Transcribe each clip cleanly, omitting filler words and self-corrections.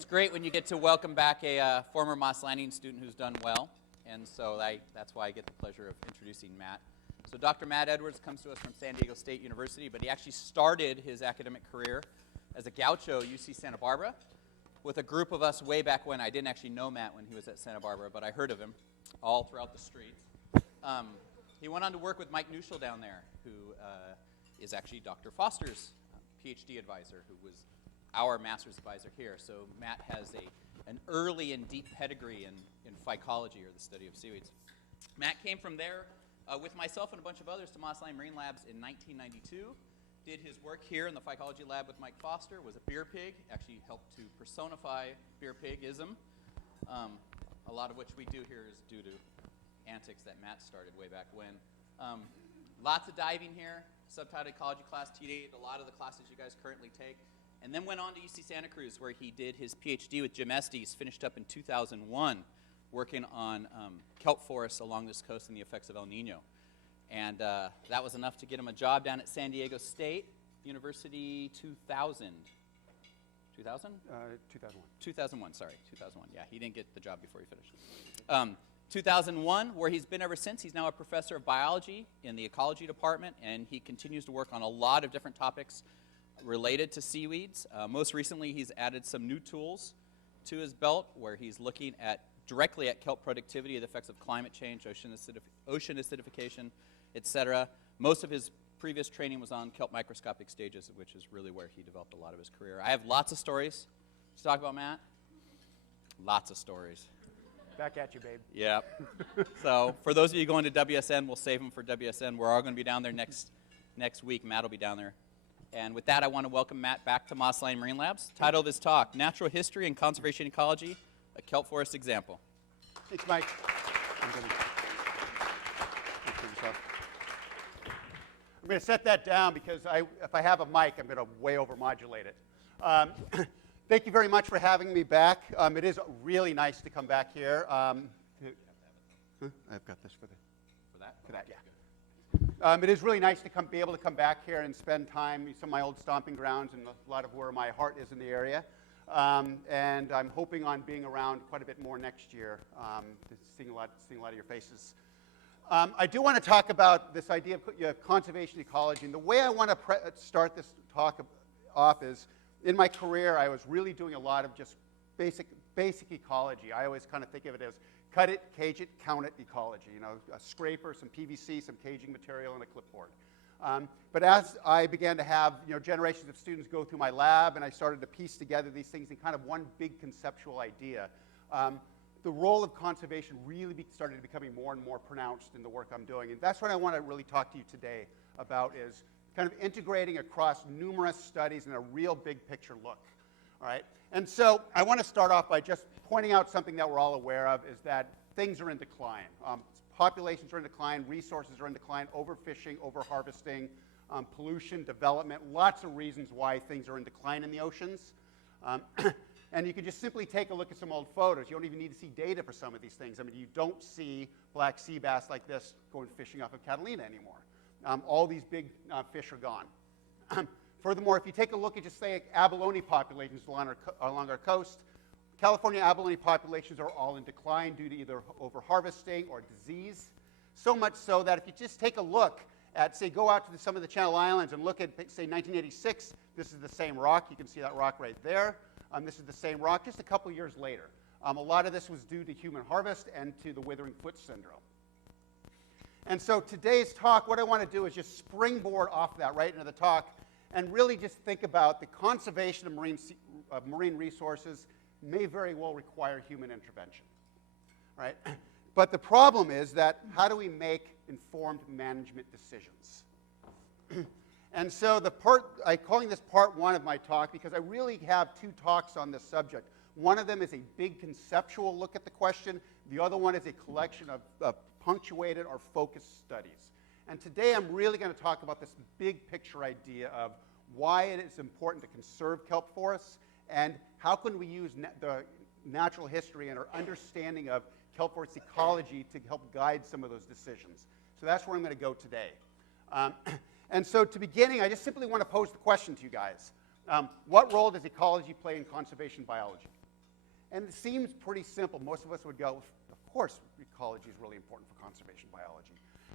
It's great when you get to welcome back a former Moss Landing student who's done well, and so that's why I get the pleasure of introducing Matt. So Dr. Matt Edwards comes to us from San Diego State University, but he actually started his academic career as a gaucho at UC Santa Barbara with a group of us way back when. I didn't actually know Matt when he was at Santa Barbara, but I heard of him all throughout the streets. He went on to work with Mike Nuschel down there, who is actually Dr. Foster's PhD advisor, who was our master's advisor here. So Matt has an early and deep pedigree in phycology, or the study of seaweeds. Matt came from there with myself and a bunch of others to Moss Landing Marine Labs in 1992. Did his work here in the phycology lab with Mike Foster, was a beer pig, actually helped to personify beer pigism, a lot of which we do here is due to antics that Matt started way back when. Lots of diving here, subtitled Ecology class, TD, a lot of the classes you guys currently take. And then went on to UC Santa Cruz, where he did his PhD with Jim Estes, finished up in 2001, working on kelp forests along this coast and the effects of El Niño. And that was enough to get him a job down at San Diego State University 2000. 2000? 2001. 2001, sorry, 2001. Yeah, he didn't get the job before he finished. 2001, where he's been ever since. He's now a professor of biology in the ecology department, and he continues to work on a lot of different topics related to seaweeds. Most recently, he's added some new tools to his belt, where he's looking directly at kelp productivity, the effects of climate change, ocean acidification, etc. Most of his previous training was on kelp microscopic stages, which is really where he developed a lot of his career. I have lots of stories to talk about Matt. Lots of stories. Back at you, babe. Yeah. So for those of you going to WSN, we'll save them for WSN. We're all going to be down there next week. Matt will be down there. And with that, I want to welcome Matt back to Moss Landing Marine Labs. Title of his talk, Natural History and Conservation Ecology, a Kelp Forest Example. Thanks, Mike. I'm going to set that down because if I have a mic, I'm going to way overmodulate it. Thank you very much for having me back. It is really nice to come back here. I've got this for that? For that, yeah. It is really nice to be able to come back here and spend time in some of my old stomping grounds and a lot of where my heart is in the area. And I'm hoping on being around quite a bit more next year, seeing a lot of your faces. I do want to talk about this idea of conservation ecology. And the way I want to start this talk off is, in my career, I was really doing a lot of just basic ecology. I always kind of think of it as cut it, cage it, count it ecology. You know, a scraper, some PVC, some caging material, and a clipboard. But as I began to have generations of students go through my lab, and I started to piece together these things in kind of one big conceptual idea, the role of conservation really started becoming more and more pronounced in the work I'm doing. And that's what I want to really talk to you today about, is kind of integrating across numerous studies in a real big picture look. All right? And so I want to start off by just pointing out something that we're all aware of, is that things are in decline. Populations are in decline, resources are in decline, overfishing, overharvesting, pollution, development, lots of reasons why things are in decline in the oceans. And you can just simply take a look at some old photos. You don't even need to see data for some of these things. I mean, you don't see black sea bass like this going fishing off of Catalina anymore. All these big fish are gone. Furthermore, if you take a look at just, say, abalone populations along our coast, California abalone populations are all in decline due to either overharvesting or disease. So much so that if you just take a look at, say, go out to some of the Channel Islands and look at, say, 1986, this is the same rock. You can see that rock right there. This is the same rock just a couple years later. A lot of this was due to human harvest and to the withering foot syndrome. And so today's talk, what I want to do is just springboard off that right into the talk and really just think about the conservation of marine resources may very well require human intervention, right? But the problem is that how do we make informed management decisions? And so I'm calling this part one of my talk because I really have two talks on this subject. One of them is a big conceptual look at the question. The other one is a collection of punctuated or focused studies. And today I'm really going to talk about this big picture idea of why it is important to conserve kelp forests and how can we use the natural history and our understanding of kelp forest ecology to help guide some of those decisions. So that's where I'm going to go today. And so to beginning, I just simply want to pose the question to you guys. What role does ecology play in conservation biology? And it seems pretty simple. Most of us would go, of course, ecology is really important for conservation biology.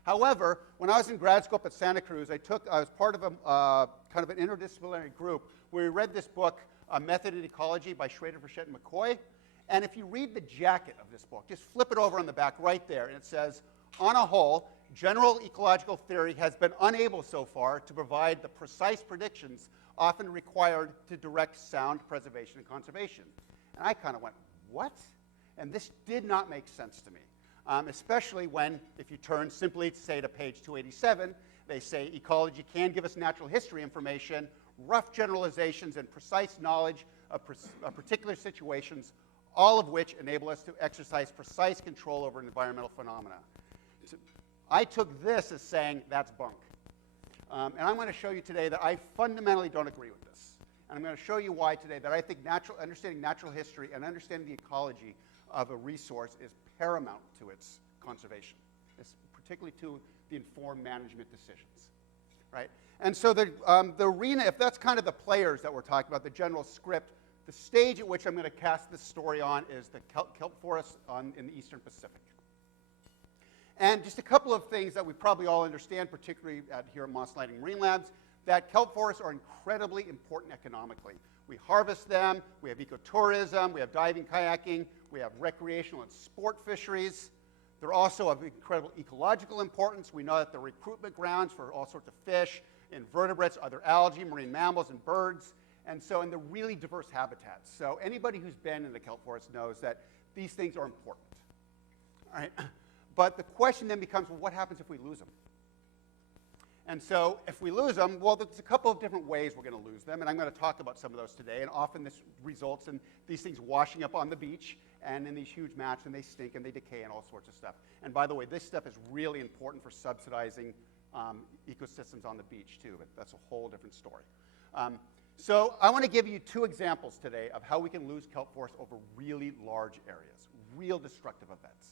However, when I was in grad school up at Santa Cruz, I was part of a kind of an interdisciplinary group where we read this book, A Method in Ecology by Schrader, Frechette, and McCoy. And if you read the jacket of this book, just flip it over on the back right there, and it says, on a whole, general ecological theory has been unable so far to provide the precise predictions often required to direct sound preservation and conservation. And I kind of went, what? And this did not make sense to me, especially when, if you turn simply, say, to page 287, they say ecology can give us natural history information, rough generalizations, and precise knowledge of particular situations, all of which enable us to exercise precise control over environmental phenomena. So I took this as saying that's bunk. And I'm going to show you today that I fundamentally don't agree with this. And I'm going to show you why today, that I think understanding natural history and understanding the ecology of a resource is paramount to its conservation, particularly to the informed management decisions, right? And so the arena, if that's kind of the players that we're talking about, the general script, the stage at which I'm going to cast this story on is the kelp forests in the Eastern Pacific. And just a couple of things that we probably all understand, particularly here at Moss Landing Marine Labs, that kelp forests are incredibly important economically. We harvest them, we have ecotourism, we have diving, kayaking, we have recreational and sport fisheries. They're also of incredible ecological importance. We know that they're recruitment grounds for all sorts of fish, invertebrates, other algae, marine mammals, and birds. And they're really diverse habitats. So anybody who's been in the kelp forest knows that these things are important. All right? But the question then becomes, well, what happens if we lose them? And so if we lose them, well, there's a couple of different ways we're going to lose them, and I'm going to talk about some of those today. And often this results in these things washing up on the beach and in these huge mats, and they stink and they decay and all sorts of stuff. And by the way, this stuff is really important for subsidizing ecosystems on the beach, too, but that's a whole different story. So I want to give you two examples today of how we can lose kelp forests over really large areas, real destructive events.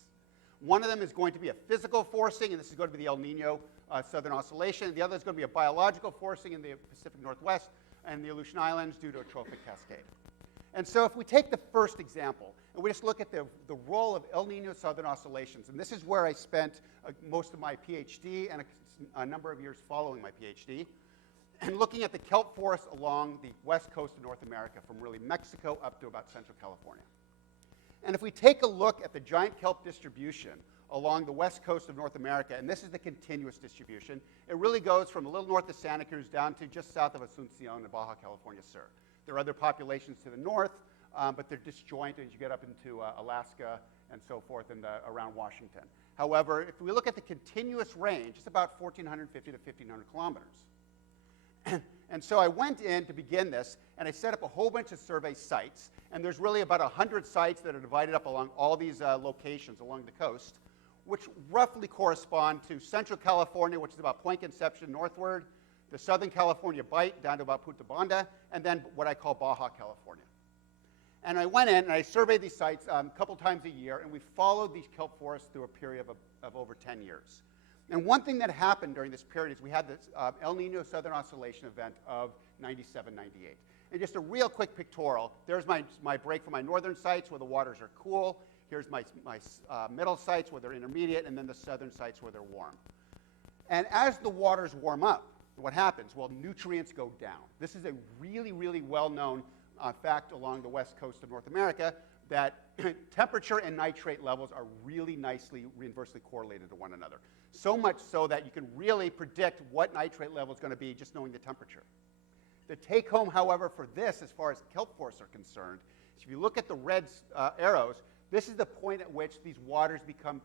One of them is going to be a physical forcing, and this is going to be the El Niño Southern Oscillation. The other is going to be a biological forcing in the Pacific Northwest and the Aleutian Islands due to a trophic cascade. And so if we take the first example, and we just look at the role of El Niño Southern Oscillations, and this is where I spent most of my PhD and a number of years following my PhD, and looking at the kelp forests along the west coast of North America, from really Mexico up to about Central California. And if we take a look at the giant kelp distribution along the west coast of North America, and this is the continuous distribution, it really goes from a little north of Santa Cruz down to just south of Asuncion in Baja California Sur. There are other populations to the north, but they're disjointed as you get up into Alaska and so forth and around Washington. However, if we look at the continuous range, it's about 1,450 to 1,500 kilometers. And so I went in to begin this, and I set up a whole bunch of survey sites. And there's really about 100 sites that are divided up along all these locations along the coast, which roughly correspond to Central California, which is about Point Conception northward, the Southern California Bight down to about Punta Banda, and then what I call Baja California. And I went in and I surveyed these sites a couple times a year, and we followed these kelp forests through a period of over 10 years. And one thing that happened during this period is we had this El Niño Southern Oscillation event of 97, 98. And just a real quick pictorial, there's my break from my northern sites where the waters are cool. Here's my middle sites where they're intermediate, and then the southern sites where they're warm. And as the waters warm up, what happens? Well, nutrients go down. This is a really, really well-known fact along the west coast of North America, that temperature and nitrate levels are really nicely inversely correlated to one another. So much so that you can really predict what nitrate level is going to be just knowing the temperature. The take home, however, for this, as far as kelp forests are concerned, is if you look at the red arrows, this is the point at which these waters become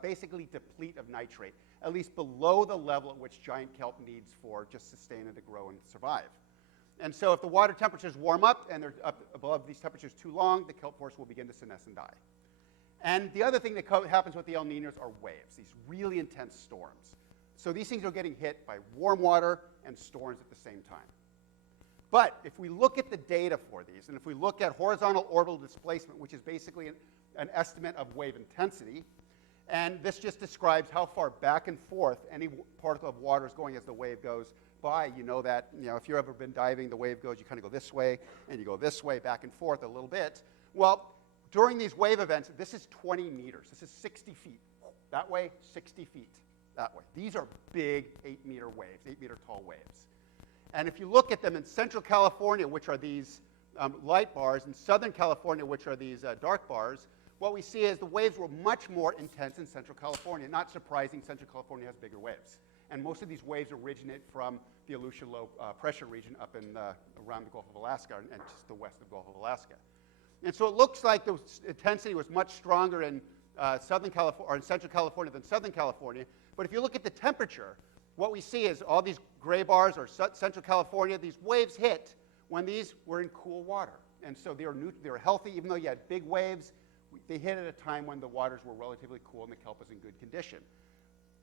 basically deplete of nitrate, at least below the level at which giant kelp needs for just sustain and to grow and survive. And so if the water temperatures warm up and they're up above these temperatures too long, the kelp forest will begin to senesce and die. And the other thing that happens with the El Niños are waves, these really intense storms. So these things are getting hit by warm water and storms at the same time. But if we look at the data for these, and if we look at horizontal orbital displacement, which is basically an estimate of wave intensity, and this just describes how far back and forth any particle of water is going as the wave goes by. You know that, if you've ever been diving, the wave goes, you kind of go this way, and you go this way, back and forth a little bit. Well, during these wave events, this is 20 meters. This is 60 feet. That way, 60 feet. That way. These are big 8-meter waves, 8-meter tall waves. And if you look at them in Central California, which are these light bars, and Southern California, which are these dark bars, what we see is the waves were much more intense in Central California. Not surprising, Central California has bigger waves. And most of these waves originate from the Aleutian low pressure region up in around the Gulf of Alaska and just the west of the Gulf of Alaska. And so it looks like the intensity was much stronger in Southern California or in Central California than Southern California. But if you look at the temperature, what we see is all these gray bars are Central California. These waves hit when these were in cool water. And so they were healthy, even though you had big waves. They hit at a time when the waters were relatively cool and the kelp was in good condition.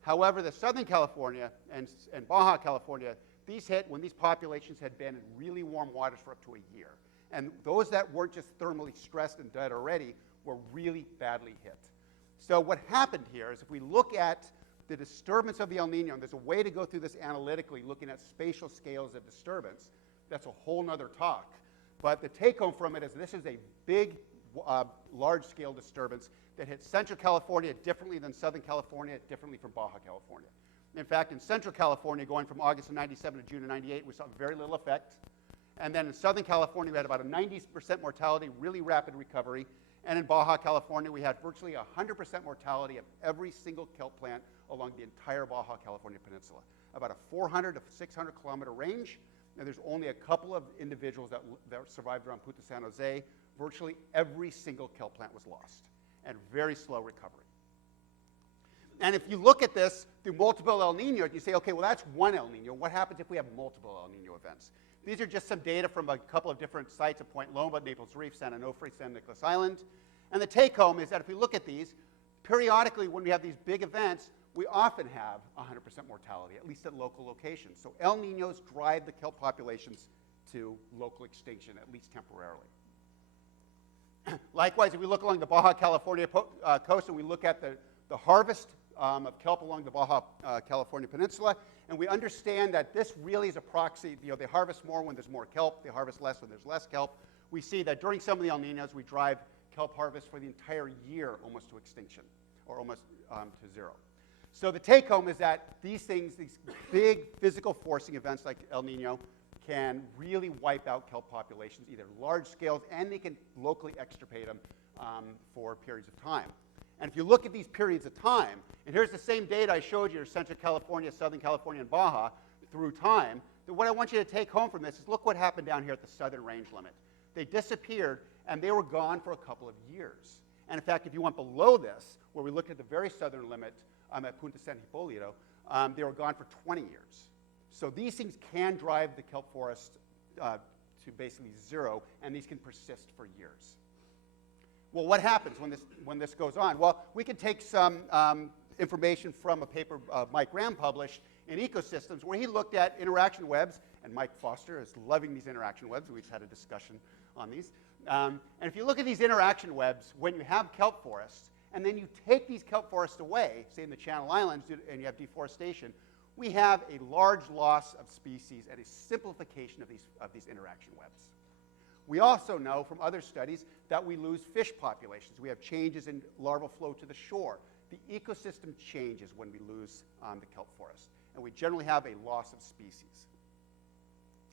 However, the Southern California and Baja California, these hit when these populations had been in really warm waters for up to a year. And those that weren't just thermally stressed and dead already were really badly hit. So what happened here is if we look at the disturbance of the El Nino, and there's a way to go through this analytically, looking at spatial scales of disturbance. That's a whole nother talk. But the take-home from it is this is a big, large-scale disturbance that hit Central California differently than Southern California, differently from Baja California. In fact, in Central California, going from August of 97 to June of 98, we saw very little effect. And then in Southern California, we had about a 90% mortality, really rapid recovery. And in Baja California, we had virtually 100% mortality of every single kelp plant along the entire Baja California Peninsula. About a 400 to 600 kilometer range. And there's only a couple of individuals that survived around Punta San Jose. Virtually every single kelp plant was lost, and very slow recovery. And if you look at this through multiple El Niños, you say, okay, well, that's one El Nino. What happens if we have multiple El Nino events? These are just some data from a couple of different sites at Point Loma, Naples Reef, San Onofre, San Nicolas Island. And the take-home is that if we look at these, periodically when we have these big events, we often have 100% mortality, at least at local locations. So El Niños drive the kelp populations to local extinction, at least temporarily. Likewise, if we look along the Baja California coast and we look at the harvest of kelp along the Baja California Peninsula, and we understand that this really is a proxy. They harvest more when there's more kelp. They harvest less when there's less kelp. We see that during some of the El Niños, we drive kelp harvest for the entire year almost to extinction, or almost to zero. So the take-home is that these things, these big physical forcing events like El Nino, can really wipe out kelp populations, either large scales, and they can locally extirpate them for periods of time. And if you look at these periods of time, and here's the same data I showed you, Central California, Southern California, and Baja, through time, what I want you to take home from this is look what happened down here at the southern range limit. They disappeared, and they were gone for a couple of years. And in fact, if you went below this, where we looked at the very southern limit at Punta San Hipolito, they were gone for 20 years. So these things can drive the kelp forest to basically zero, and these can persist for years. Well, what happens when this goes on? Well, we can take some information from a paper Mike Graham published in Ecosystems, where he looked at interaction webs, and Mike Foster is loving these interaction webs. We just had a discussion on these. And if you look at these interaction webs, when you have kelp forests, and then you take these kelp forests away, say in the Channel Islands, and you have deforestation, we have a large loss of species and a simplification of these interaction webs. We also know from other studies that we lose fish populations. We have changes in larval flow to the shore. The ecosystem changes when we lose the kelp forest, and we generally have a loss of species.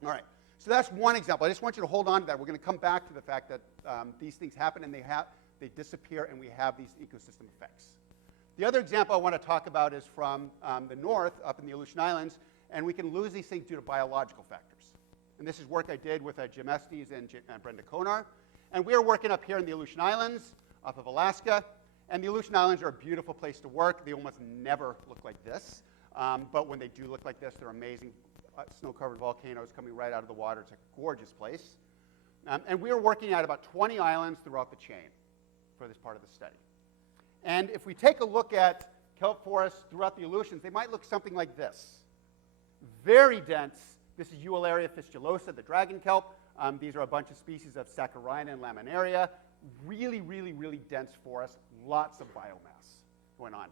All right, so that's one example. I just want you to hold on to that. We're going to come back to the fact that these things happen and they disappear, and we have these ecosystem effects. The other example I want to talk about is from the north, up in the Aleutian Islands, and we can lose these things due to biological factors. And this is work I did with Jim Estes and Brenda Konar. And we are working up here in the Aleutian Islands, off of Alaska. And the Aleutian Islands are a beautiful place to work. They almost never look like this. But when they do look like this, they're amazing snow-covered volcanoes coming right out of the water. It's a gorgeous place. And we are working at about 20 islands throughout the chain for this part of the study. And if we take a look at kelp forests throughout the Aleutians, they might look something like this. Very dense. This is Eularia fistulosa, the dragon kelp. These are a bunch of species of Saccharina and Laminaria. Really, really, really dense forest. Lots of biomass going on.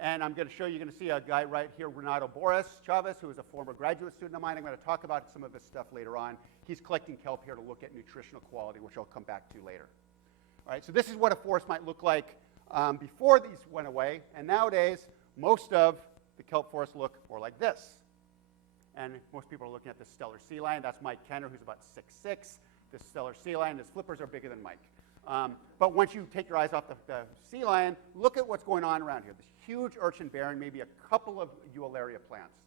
And I'm going to show you, you're going to see a guy right here, Renato Boris Chavez, who is a former graduate student of mine. I'm going to talk about some of his stuff later on. He's collecting kelp here to look at nutritional quality, which I'll come back to later. All right, so this is what a forest might look like before these went away, and nowadays, most of the kelp forests look more like this. And most people are looking at the stellar sea lion. That's Mike Kenner, who's about 6'6". This stellar sea lion, his flippers are bigger than Mike. But once you take your eyes off the sea lion, look at what's going on around here. This huge urchin bearing maybe a couple of Eularia plants.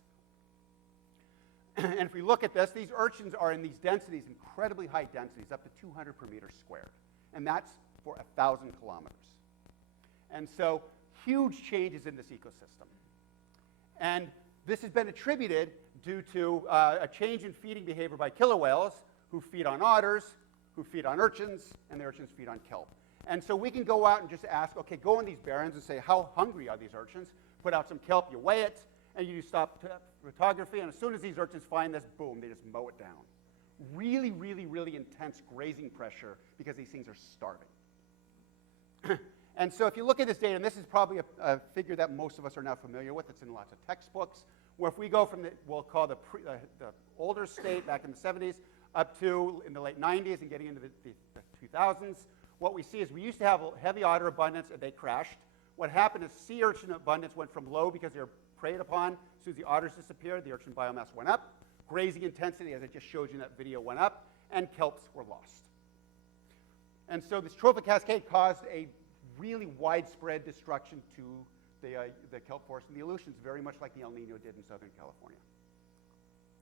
And if we look at this, these urchins are in these densities, incredibly high densities, up to 200 per meter squared. And that's for 1,000 kilometers. And so huge changes in this ecosystem. And this has been attributed due to a change in feeding behavior by killer whales who feed on otters, who feed on urchins, and the urchins feed on kelp. And so we can go out and just ask, okay, go in these barrens and say, how hungry are these urchins? Put out some kelp, you weigh it, and you stop photography, and as soon as these urchins find this, boom, they just mow it down. Really, really, really intense grazing pressure because these things are starving. And so if you look at this data, and this is probably a figure that most of us are now familiar with, it's in lots of textbooks, where if we go from we'll call the older state back in the 70s up to in the late 90s and getting into the 2000s, what we see is we used to have a heavy otter abundance and they crashed. What happened is sea urchin abundance went from low because they were preyed upon. As soon as the otters disappeared, the urchin biomass went up. Grazing intensity, as I just showed you in that video, went up, and kelps were lost. And so this trophic cascade caused a really widespread destruction to the kelp forest and the Aleutians, very much like the El Niño did in Southern California.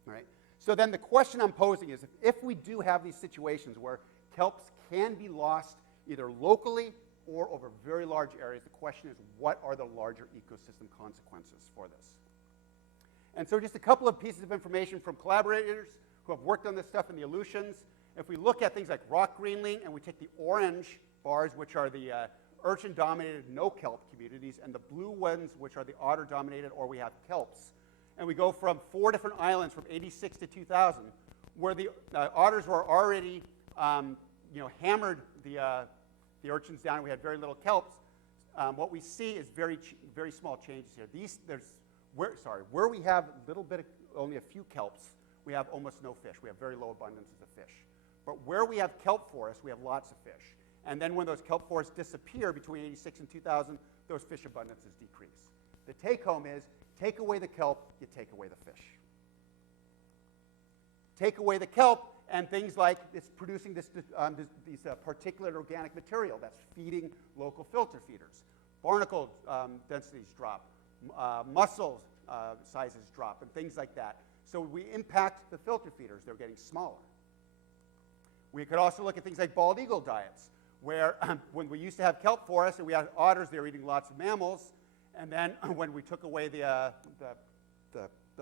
All right? So then the question I'm posing is, if we do have these situations where kelps can be lost either locally or over very large areas, the question is, what are the larger ecosystem consequences for this? And so just a couple of pieces of information from collaborators who have worked on this stuff in the Aleutians. If we look at things like rock greenling, and we take the orange bars, which are the urchin-dominated no-kelp communities, and the blue ones, which are the otter-dominated, or we have kelps, and we go from 4 different islands from 86 to 2000, where the otters were already hammered the urchins down, and we had very little kelps. What we see is very small changes here. Where we have only a few kelps, we have almost no fish. We have very low abundances of fish. But where we have kelp forests, we have lots of fish. And then when those kelp forests disappear between 86 and 2000, those fish abundances decrease. The take-home is, take away the kelp, you take away the fish. Take away the kelp, and things like it's producing these particulate organic material that's feeding local filter feeders. Barnacle densities drop. Mussel sizes drop, and things like that. So we impact the filter feeders. They're getting smaller. We could also look at things like bald eagle diets, where when we used to have kelp forests and we had otters, they were eating lots of mammals, and then when we took away the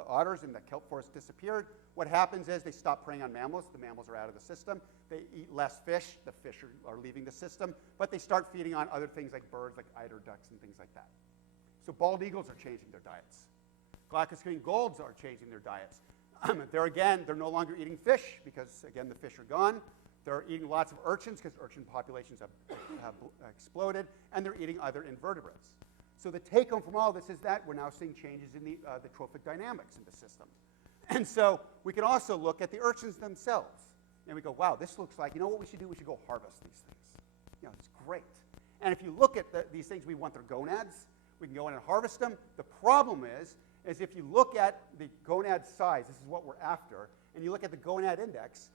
otters and the kelp forest disappeared, what happens is they stop preying on mammals. The mammals are out of the system. They eat less fish. The fish are leaving the system, but they start feeding on other things like birds, like eider ducks and things like that. So bald eagles are changing their diets. Glaucous-green golds are changing their diets. They're no longer eating fish because, again, the fish are gone. They're eating lots of urchins because urchin populations have exploded, and they're eating other invertebrates. So the take-home from all this is that we're now seeing changes in the trophic dynamics in the system. And so we can also look at the urchins themselves. And we go, wow, this looks like, you know what we should do? We should go harvest these things. It's great. And if you look at these things, we want their gonads. We can go in and harvest them. The problem is if you look at the gonad size, this is what we're after, and you look at the gonad index,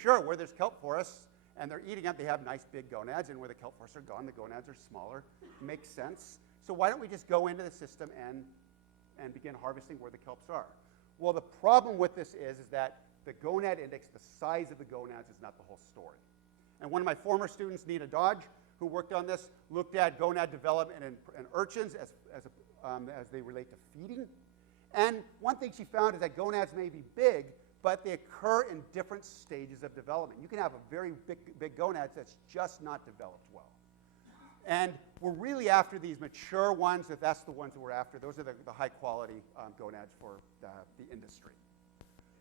sure, where there's kelp forests and they're eating up, they have nice big gonads, and where the kelp forests are gone, the gonads are smaller. Makes sense. So why don't we just go into the system and begin harvesting where the kelps are? Well, the problem with this is that the gonad index, the size of the gonads, is not the whole story. And one of my former students, Nina Dodge, who worked on this, looked at gonad development in urchins as they relate to feeding. And one thing she found is that gonads may be big, but they occur in different stages of development. You can have a very big gonad that's just not developed well. And we're really after these mature ones, if that's the ones that we're after. Those are the high-quality gonads for the industry.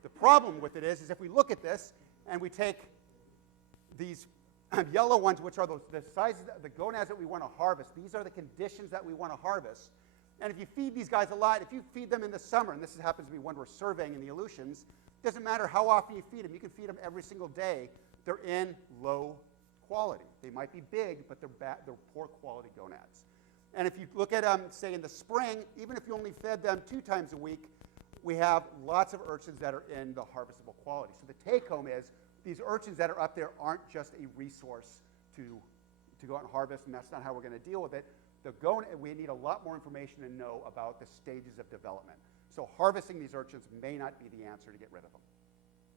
The problem with it is if we look at this and we take these yellow ones, which are the sizes, the gonads that we want to harvest, these are the conditions that we want to harvest. And if you feed these guys a lot, if you feed them in the summer, and this happens to be when we're surveying in the Aleutians, it doesn't matter how often you feed them. You can feed them every single day. They're in low quality. They might be big, but they're poor quality gonads. And if you look at, say, in the spring, even if you only fed them 2 times a week, we have lots of urchins that are in the harvestable quality. So the take-home is these urchins that are up there aren't just a resource to go out and harvest, and that's not how we're going to deal with it. We need a lot more information to know about the stages of development. So harvesting these urchins may not be the answer to get rid of them.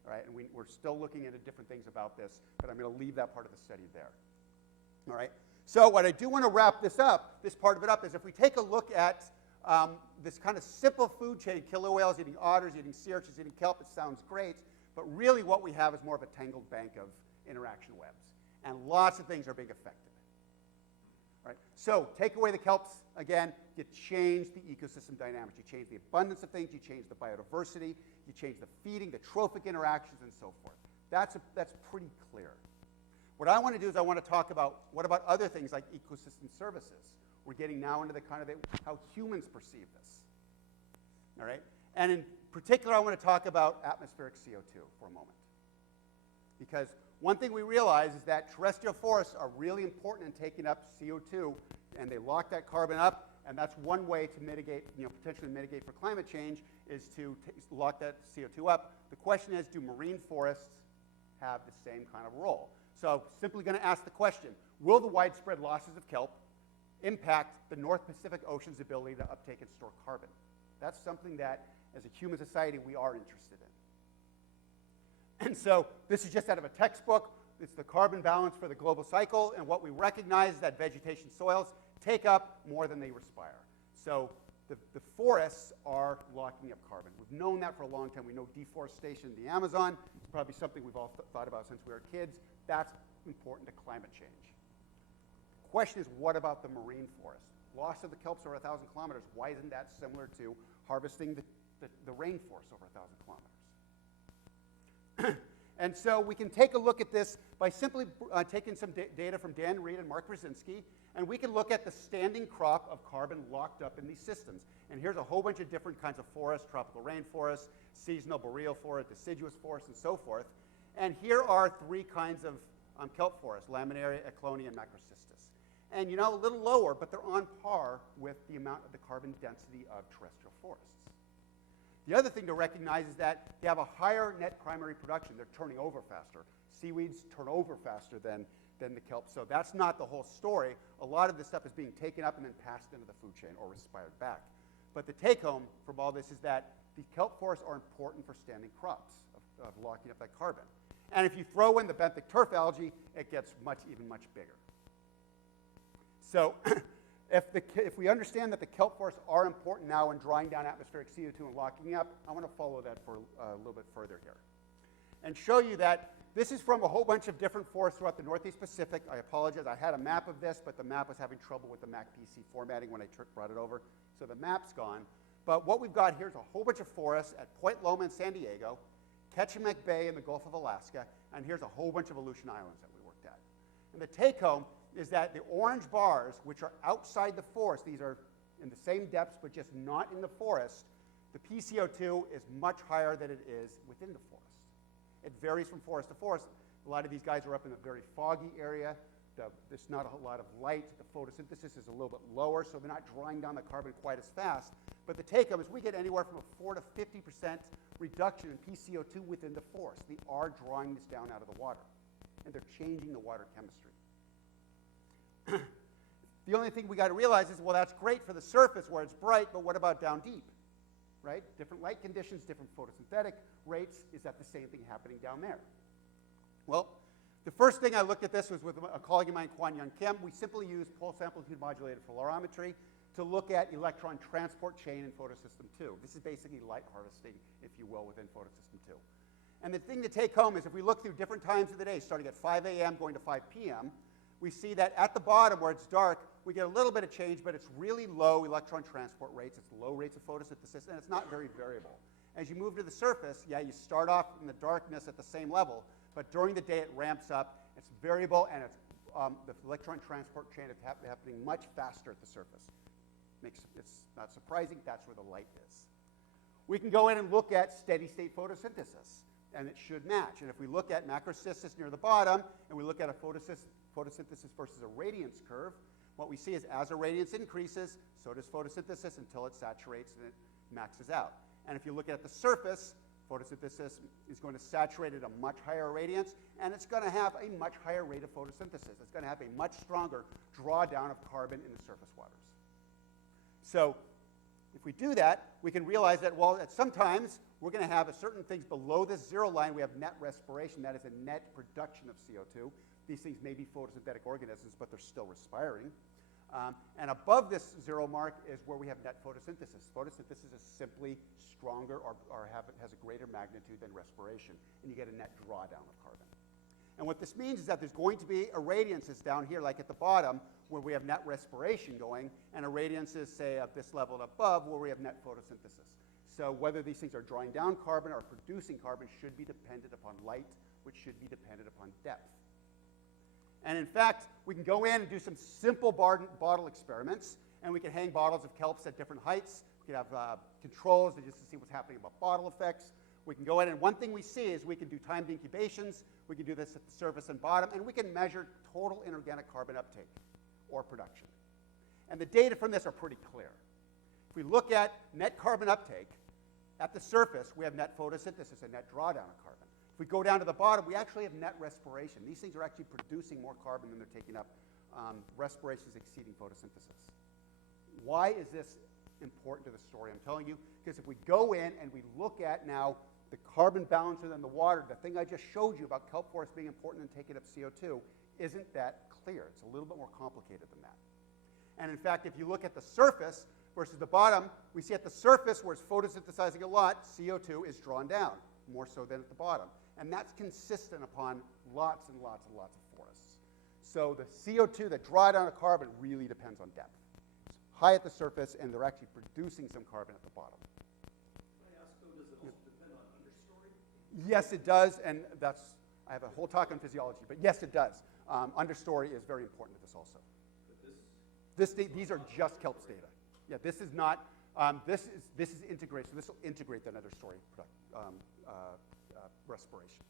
All right, and we're still looking into different things about this, but I'm going to leave that part of the study there. All right, so what I do want to wrap this part of it up, is if we take a look at this kind of simple food chain, killer whales eating otters, eating sea urchins, eating kelp, it sounds great, but really what we have is more of a tangled bank of interaction webs, and lots of things are being affected. All right, so take away the kelps, again, you change the ecosystem dynamics. You change the abundance of things, you change the biodiversity, you change the feeding, the trophic interactions, and so forth. That's pretty clear. What I want to do is I want to talk about what about other things like ecosystem services. We're getting now into the kind of how humans perceive this. All right, and in particular, I want to talk about atmospheric CO2 for a moment, because one thing we realize is that terrestrial forests are really important in taking up CO2, and they lock that carbon up, and that's one way to mitigate, potentially mitigate for climate change, is to lock that CO2 up. The question is, do marine forests have the same kind of role? So simply going to ask the question, will the widespread losses of kelp impact the North Pacific Ocean's ability to uptake and store carbon? That's something that, as a human society, we are interested in. And so this is just out of a textbook. It's the carbon balance for the global cycle, and what we recognize is that vegetation soils take up more than they respire. So the forests are locking up carbon. We've known that for a long time. We know deforestation in the Amazon. It's probably something we've all thought about since we were kids. That's important to climate change. The question is, what about the marine forest? Loss of the kelps over 1,000 kilometers. Why isn't that similar to harvesting the rainforest over 1,000 kilometers? And so we can take a look at this by simply taking some data from Dan Reed and Mark Brzezinski, and we can look at the standing crop of carbon locked up in these systems. And here's a whole bunch of different kinds of forests: tropical rainforests, seasonal boreal forest, deciduous forest, and so forth. And here are 3 kinds of kelp forests: laminaria, ecology, and macrocystis. And a little lower, but they're on par with the amount of the carbon density of terrestrial forests. The other thing to recognize is that they have a higher net primary production. They're turning over faster. Seaweeds turn over faster than the kelp. So that's not the whole story. A lot of this stuff is being taken up and then passed into the food chain or respired back. But the take-home from all this is that the kelp forests are important for standing crops of locking up that carbon. And if you throw in the benthic turf algae, it gets even much bigger. So if we understand that the kelp forests are important now in drawing down atmospheric CO2 and locking up, I want to follow that for a little bit further here and show you that this is from a whole bunch of different forests throughout the Northeast Pacific. I apologize, I had a map of this, but the map was having trouble with the MacPC formatting when I brought it over, so the map's gone. But what we've got here is a whole bunch of forests at Point Loma in San Diego, Ketchimek Bay in the Gulf of Alaska, and here's a whole bunch of Aleutian Islands that we worked at. And the take-home is that the orange bars, which are outside the forest, these are in the same depths but just not in the forest, the PCO2 is much higher than it is within the forest. It varies from forest to forest. A lot of these guys are up in a very foggy area. There's not a lot of light. The photosynthesis is a little bit lower, so they're not drawing down the carbon quite as fast. But the take-home is we get anywhere from a 4 to 50% reduction in PCO2 within the forest. They are drawing this down out of the water, and they're changing the water chemistry. The only thing we got to realize is, well, that's great for the surface where it's bright, but what about down deep, right? Different light conditions, different photosynthetic rates. Is that the same thing happening down there? Well, the first thing I looked at this was with a colleague of mine, Kwan Young Kim. We simply used pulse amplitude modulated fluorometry to look at electron transport chain in photosystem 2. This is basically light harvesting, if you will, within photosystem 2. And the thing to take home is if we look through different times of the day, starting at 5 a.m. going to 5 p.m., we see that at the bottom where it's dark, we get a little bit of change, but it's really low electron transport rates. It's low rates of photosynthesis, and it's not very variable. As you move to the surface, yeah, you start off in the darkness at the same level, but during the day it ramps up. It's variable, and it's, the electron transport chain is happening much faster at the surface. It's not surprising. That's where the light is. We can go in and look at steady-state photosynthesis. and it should match. And if we look at macrosynthesis near the bottom, and we look at a photosynthesis versus a radiance curve, what we see is as a radiance increases, so does photosynthesis until it saturates and it maxes out. And if you look at the surface, photosynthesis is going to saturate at a much higher radiance, and it's going to have a much higher rate of photosynthesis. It's going to have a much stronger drawdown of carbon in the surface waters. So if we do that, we can realize that, well, that sometimes we're going to have certain things below this zero line. We have net respiration. That is a net production of CO2. These things may be photosynthetic organisms, but they're still respiring. And above this zero mark is where we have net photosynthesis. Photosynthesis is simply stronger or has a greater magnitude than respiration, and you get a net drawdown of carbon. And what this means is that there's going to be irradiances down here, like at the bottom, where we have net respiration going, and irradiances, say, at this level and above, where we have net photosynthesis. So whether these things are drawing down carbon or producing carbon should be dependent upon light, which should be dependent upon depth. And in fact, we can go in and do some simple bottle experiments, and we can hang bottles of kelps at different heights. We can have controls just to see what's happening about bottle effects. We can go in, and one thing we see is we can do timed incubations. We can do this at the surface and bottom, and we can measure total inorganic carbon uptake or production. And the data from this are pretty clear. If we look at net carbon uptake, at the surface, we have net photosynthesis, a net drawdown of carbon. If we go down to the bottom, we actually have net respiration. These things are actually producing more carbon than they're taking up. Respiration is exceeding photosynthesis. Why is this important to the story? I'm telling you, because if we go in and we look at now the carbon balancer in the water, the thing I just showed you about kelp forests being important in taking up CO2 isn't that clear. It's a little bit more complicated than that. And in fact, if you look at the surface versus the bottom, we see at the surface where it's photosynthesizing a lot, CO2 is drawn down, more so than at the bottom. And that's consistent upon lots and lots and lots of forests. So the CO2, the drawdown of carbon, really depends on depth. It's high at the surface, and they're actually producing some carbon at the bottom. Can I ask, though, does it also depend on understory? Yes, it does, and I have a whole talk on physiology, but yes, it does. Understory is very important to this also. But these are just kelp's data. Yeah, this is not, this is integrated, so this will integrate that understory respiration.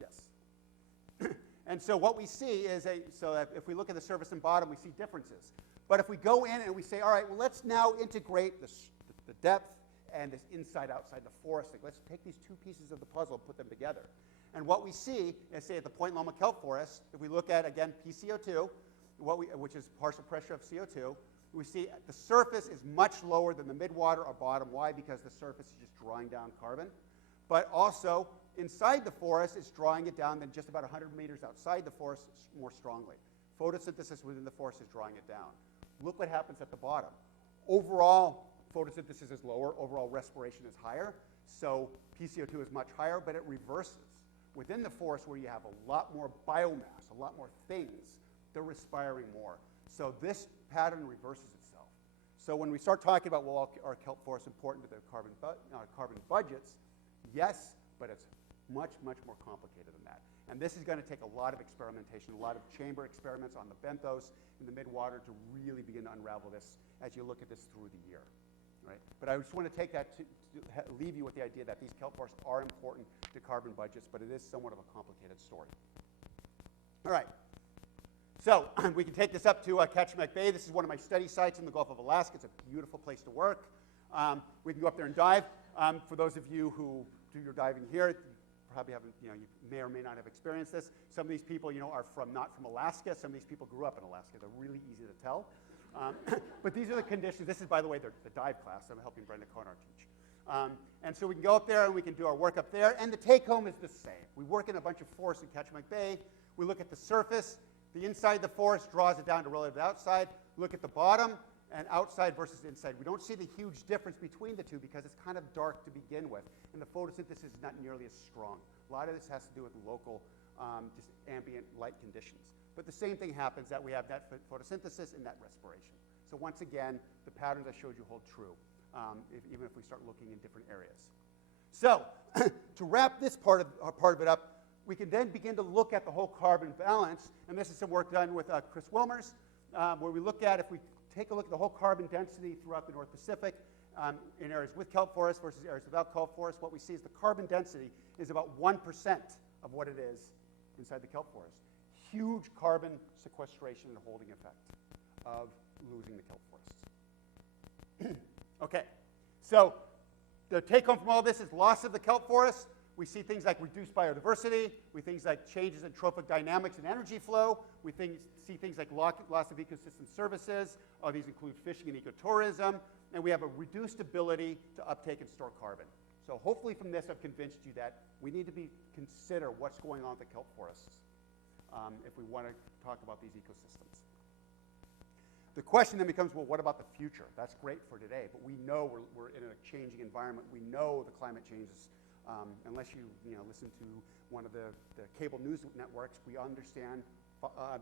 Yes. And so what we see is, if we look at the surface and bottom, we see differences. But if we go in and we say, all right, well, let's now integrate the depth and this inside-outside, the forest thing. Let's take these two pieces of the puzzle and put them together. And what we see is, say, at the Point Loma kelp forest, if we look at, again, PCO2, which is partial pressure of CO2, we see the surface is much lower than the midwater or bottom. Why? Because the surface is just drawing down carbon. But also, inside the forest, it's drawing it down than just about 100 meters outside the forest more strongly. Photosynthesis within the forest is drawing it down. Look what happens at the bottom. Overall, photosynthesis is lower. Overall, respiration is higher. So PCO2 is much higher, but it reverses. Within the forest, where you have a lot more biomass, a lot more things, they're respiring more. So this pattern reverses itself. So when we start talking about, well, are kelp forests important to the carbon budgets? Yes, but it's much, much more complicated than that. And this is going to take a lot of experimentation, a lot of chamber experiments on the benthos in the midwater to really begin to unravel this as you look at this through the year. Right? But I just want to take that to leave you with the idea that these kelp forests are important to carbon budgets, but it is somewhat of a complicated story. All right. So we can take this up to Ketchimek Bay. This is one of my study sites in the Gulf of Alaska. It's a beautiful place to work. We can go up there and dive. For those of you who do your diving here, you probably haven't, you may or may not have experienced this. Some of these people, are not from Alaska. Some of these people grew up in Alaska. They're really easy to tell. But these are the conditions. This is, by the way, the dive class I'm helping Brenda Konar teach. And so we can go up there and we can do our work up there. And the take-home is the same. We work in a bunch of forests in Ketchimek Bay. We look at the surface. The inside of the forest draws it down to relative outside. Look at the bottom and outside versus inside. We don't see the huge difference between the two because it's kind of dark to begin with. And the photosynthesis is not nearly as strong. A lot of this has to do with local, just ambient light conditions. But the same thing happens, that we have net photosynthesis and net respiration. So once again, the patterns I showed you hold true, even if we start looking in different areas. So to wrap this part of it up, we can then begin to look at the whole carbon balance. And this is some work done with Chris Wilmers, where we look at, if we take a look at the whole carbon density throughout the North Pacific, in areas with kelp forest versus areas without kelp forest, what we see is the carbon density is about 1% of what it is inside the kelp forest. Huge carbon sequestration and holding effect of losing the kelp forests. Okay, so the take home from all this is loss of the kelp forest. We see things like reduced biodiversity. We see things like changes in trophic dynamics and energy flow. We see things like loss of ecosystem services. These include fishing and ecotourism. And we have a reduced ability to uptake and store carbon. So hopefully from this I've convinced you that we need to consider what's going on with the kelp forests if we want to talk about these ecosystems. The question then becomes, well, what about the future? That's great for today, but we know we're in a changing environment. We know the climate changes. Unless you listen to one of the cable news networks, we understand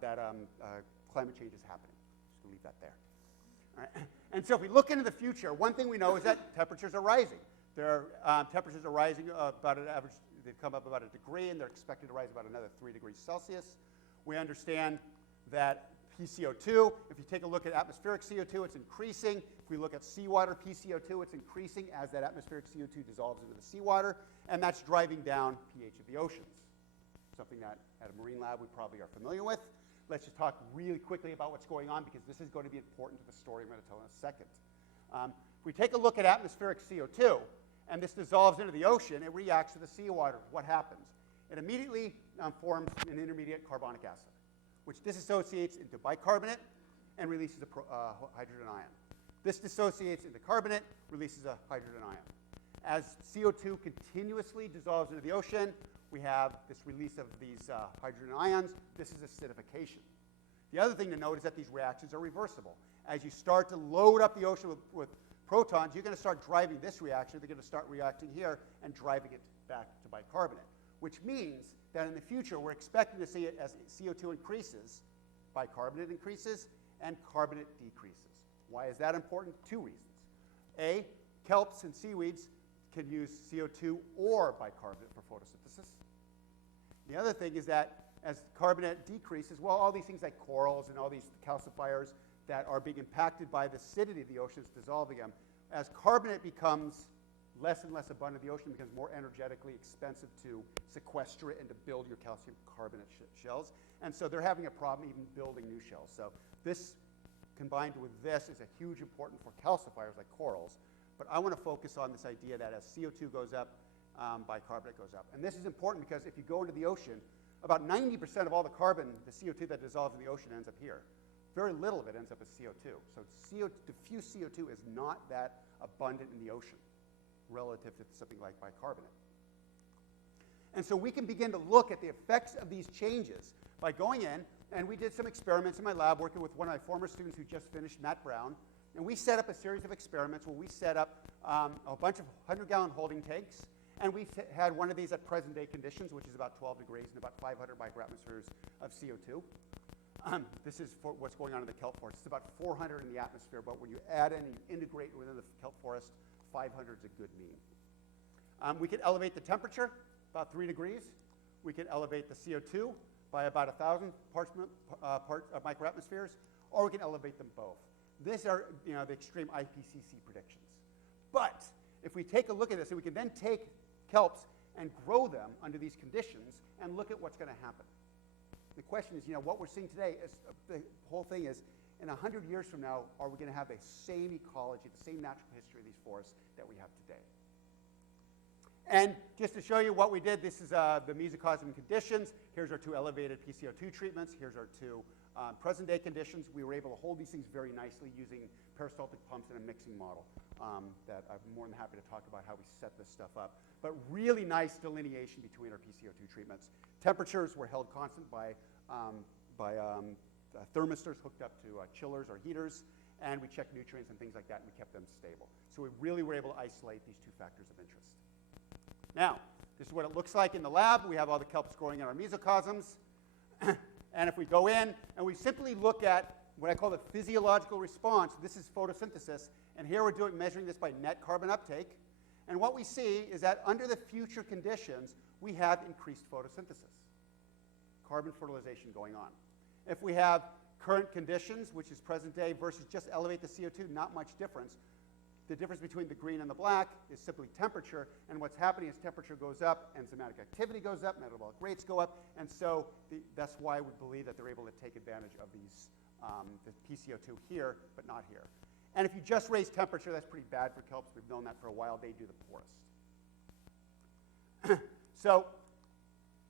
that climate change is happening. Just to leave that there. All right. And so if we look into the future, one thing we know is that temperatures are rising. Temperatures are rising about an average, they've come up about 1 degree, and they're expected to rise about another 3 degrees Celsius. We understand that PCO2, if you take a look at atmospheric CO2, it's increasing. If we look at seawater PCO2, it's increasing as that atmospheric CO2 dissolves into the seawater, and that's driving down pH of the oceans, something that at a marine lab we probably are familiar with. Let's just talk really quickly about what's going on, because this is going to be important to the story I'm going to tell in a second. If we take a look at atmospheric CO2, and this dissolves into the ocean, it reacts to the seawater. What happens? It immediately forms an intermediate carbonic acid, which disassociates into bicarbonate and releases a hydrogen ion. This dissociates into carbonate, releases a hydrogen ion. As CO2 continuously dissolves into the ocean, we have this release of these hydrogen ions. This is acidification. The other thing to note is that these reactions are reversible. As you start to load up the ocean with protons, you're going to start driving this reaction. They're going to start reacting here and driving it back to bicarbonate, which means that in the future, we're expecting to see it as CO2 increases, bicarbonate increases, and carbonate decreases. Why is that important? 2 reasons. A, kelps and seaweeds can use CO2 or bicarbonate for photosynthesis. The other thing is that as carbonate decreases, well, all these things like corals and all these calcifiers that are being impacted by the acidity of the oceans dissolving them, as carbonate becomes less and less abundant, the ocean becomes more energetically expensive to sequester it and to build your calcium carbonate shells. And so they're having a problem even building new shells. So this, combined with this, is a huge important for calcifiers like corals. But I want to focus on this idea that as CO2 goes up, bicarbonate goes up. And this is important because if you go into the ocean, about 90% of all the carbon, the CO2 that dissolves in the ocean ends up here. Very little of it ends up as CO2. So diffuse CO2 is not that abundant in the ocean relative to something like bicarbonate. And so we can begin to look at the effects of these changes by going in, and we did some experiments in my lab working with one of my former students who just finished, Matt Brown, and we set up a series of experiments where we set up a bunch of 100-gallon holding tanks, and we had one of these at present-day conditions, which is about 12 degrees and about 500 microatmospheres of CO2. This is for what's going on in the kelp forest. It's about 400 in the atmosphere, but when you add in and you integrate within the kelp forest, 500 is a good mean. We can elevate the temperature about 3 degrees. We can elevate the CO2 by about 1,000 microatmospheres, or we can elevate them both. These are the extreme IPCC predictions. But if we take a look at this, and we can then take kelps and grow them under these conditions and look at what's going to happen. The question is, what we're seeing today is the whole thing is, in 100 years from now, are we going to have the same ecology, the same natural history of these forests that we have today? And just to show you what we did, this is the mesocosm conditions. Here's our 2 elevated PCO2 treatments. Here's our 2 present-day conditions. We were able to hold these things very nicely using peristaltic pumps and a mixing model that I'm more than happy to talk about how we set this stuff up. But really nice delineation between our PCO2 treatments. Temperatures were held constant by thermistors hooked up to chillers or heaters, and we checked nutrients and things like that, and we kept them stable. So we really were able to isolate these 2 factors of interest. Now, this is what it looks like in the lab. We have all the kelps growing in our mesocosms. And if we go in and we simply look at what I call the physiological response, this is photosynthesis, and here we're measuring this by net carbon uptake. And what we see is that under the future conditions, we have increased photosynthesis, carbon fertilization going on. If we have current conditions, which is present day, versus just elevate the CO2, not much difference. The difference between the green and the black is simply temperature, and what's happening is temperature goes up, enzymatic activity goes up, metabolic rates go up, and so that's why we believe that they're able to take advantage of these, the PCO2 here, but not here. And if you just raise temperature, that's pretty bad for kelps. We've known that for a while. They do the poorest. So,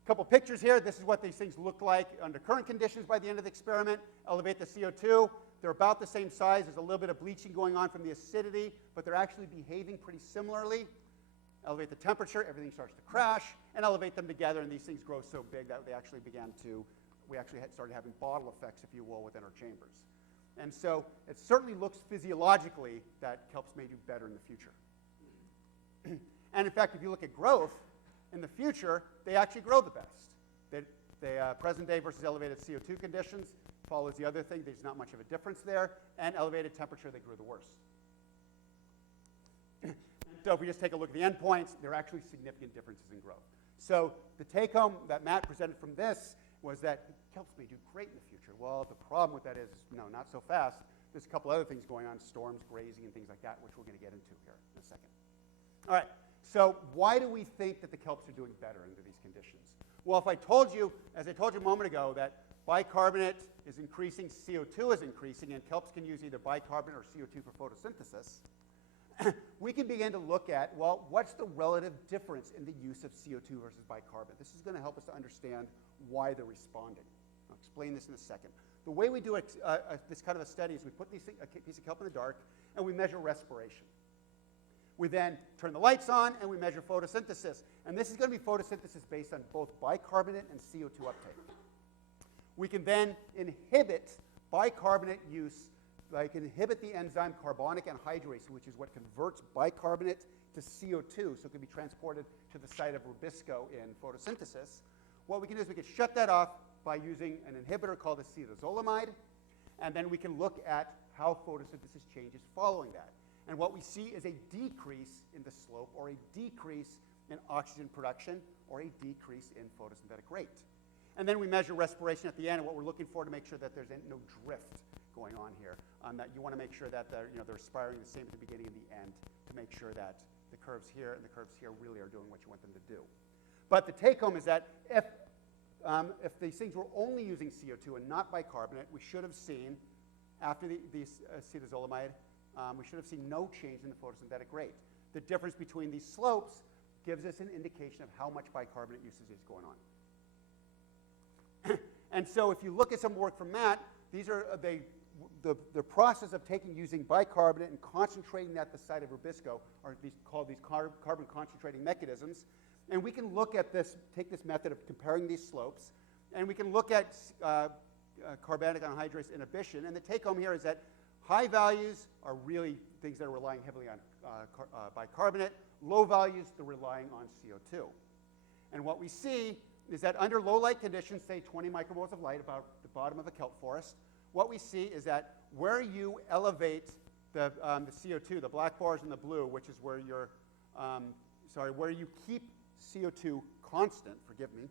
a couple pictures here. This is what these things look like under current conditions by the end of the experiment. Elevate the CO2. They're about the same size. There's a little bit of bleaching going on from the acidity, but they're actually behaving pretty similarly. Elevate the temperature, everything starts to crash, and elevate them together, and these things grow so big that they actually we actually started having bottle effects, if you will, within our chambers. And so it certainly looks physiologically that kelps may do better in the future. And in fact, if you look at growth, in the future, they actually grow the best. The present day versus elevated CO2 conditions follows the other thing. There's not much of a difference there. And elevated temperature, they grew the worst. So if we just take a look at the endpoints, there are actually significant differences in growth. So the take-home that Matt presented from this was that kelps may do great in the future. Well, the problem with that is, no, not so fast. There's a couple other things going on, storms, grazing, and things like that, which we're going to get into here in a second. All right, so why do we think that the kelps are doing better under these conditions? Well, if I told you, as I told you a moment ago, that bicarbonate is increasing, CO2 is increasing, and kelps can use either bicarbonate or CO2 for photosynthesis, we can begin to look at, well, what's the relative difference in the use of CO2 versus bicarbonate? This is going to help us to understand why they're responding. I'll explain this in a second. The way we do this kind of a study is we put a piece of kelp in the dark, and we measure respiration. We then turn the lights on, and we measure photosynthesis. And this is going to be photosynthesis based on both bicarbonate and CO2 uptake. We can then inhibit bicarbonate use, like inhibit the enzyme carbonic anhydrase, which is what converts bicarbonate to CO2, so it can be transported to the site of rubisco in photosynthesis. What we can do is we can shut that off by using an inhibitor called acetazolamide, and then we can look at how photosynthesis changes following that. And what we see is a decrease in the slope, or a decrease in oxygen production, or a decrease in photosynthetic rate. And then we measure respiration at the end, and what we're looking for to make sure that there's no drift going on here. That you want to make sure that they're respiring the same at the beginning and the end to make sure that the curves here and the curves here really are doing what you want them to do. But the take-home is that if these things were only using CO2 and not bicarbonate, we should have seen, after the acetazolamide, we should have seen no change in the photosynthetic rate. The difference between these slopes gives us an indication of how much bicarbonate usage is going on. And so if you look at some work from Matt, these are the process of using bicarbonate and concentrating at the site of rubisco are called carbon concentrating mechanisms. And we can look at this, take this method of comparing these slopes, and we can look at carbonic anhydrase inhibition. And the take-home here is that high values are really things that are relying heavily on bicarbonate. Low values, they're relying on CO2. And what we see is that under low light conditions, say 20 micromoles of light, about the bottom of a kelp forest, what we see is that where you elevate the CO2, the black bars and the blue, which is where you're, where you keep CO2 constant, forgive me,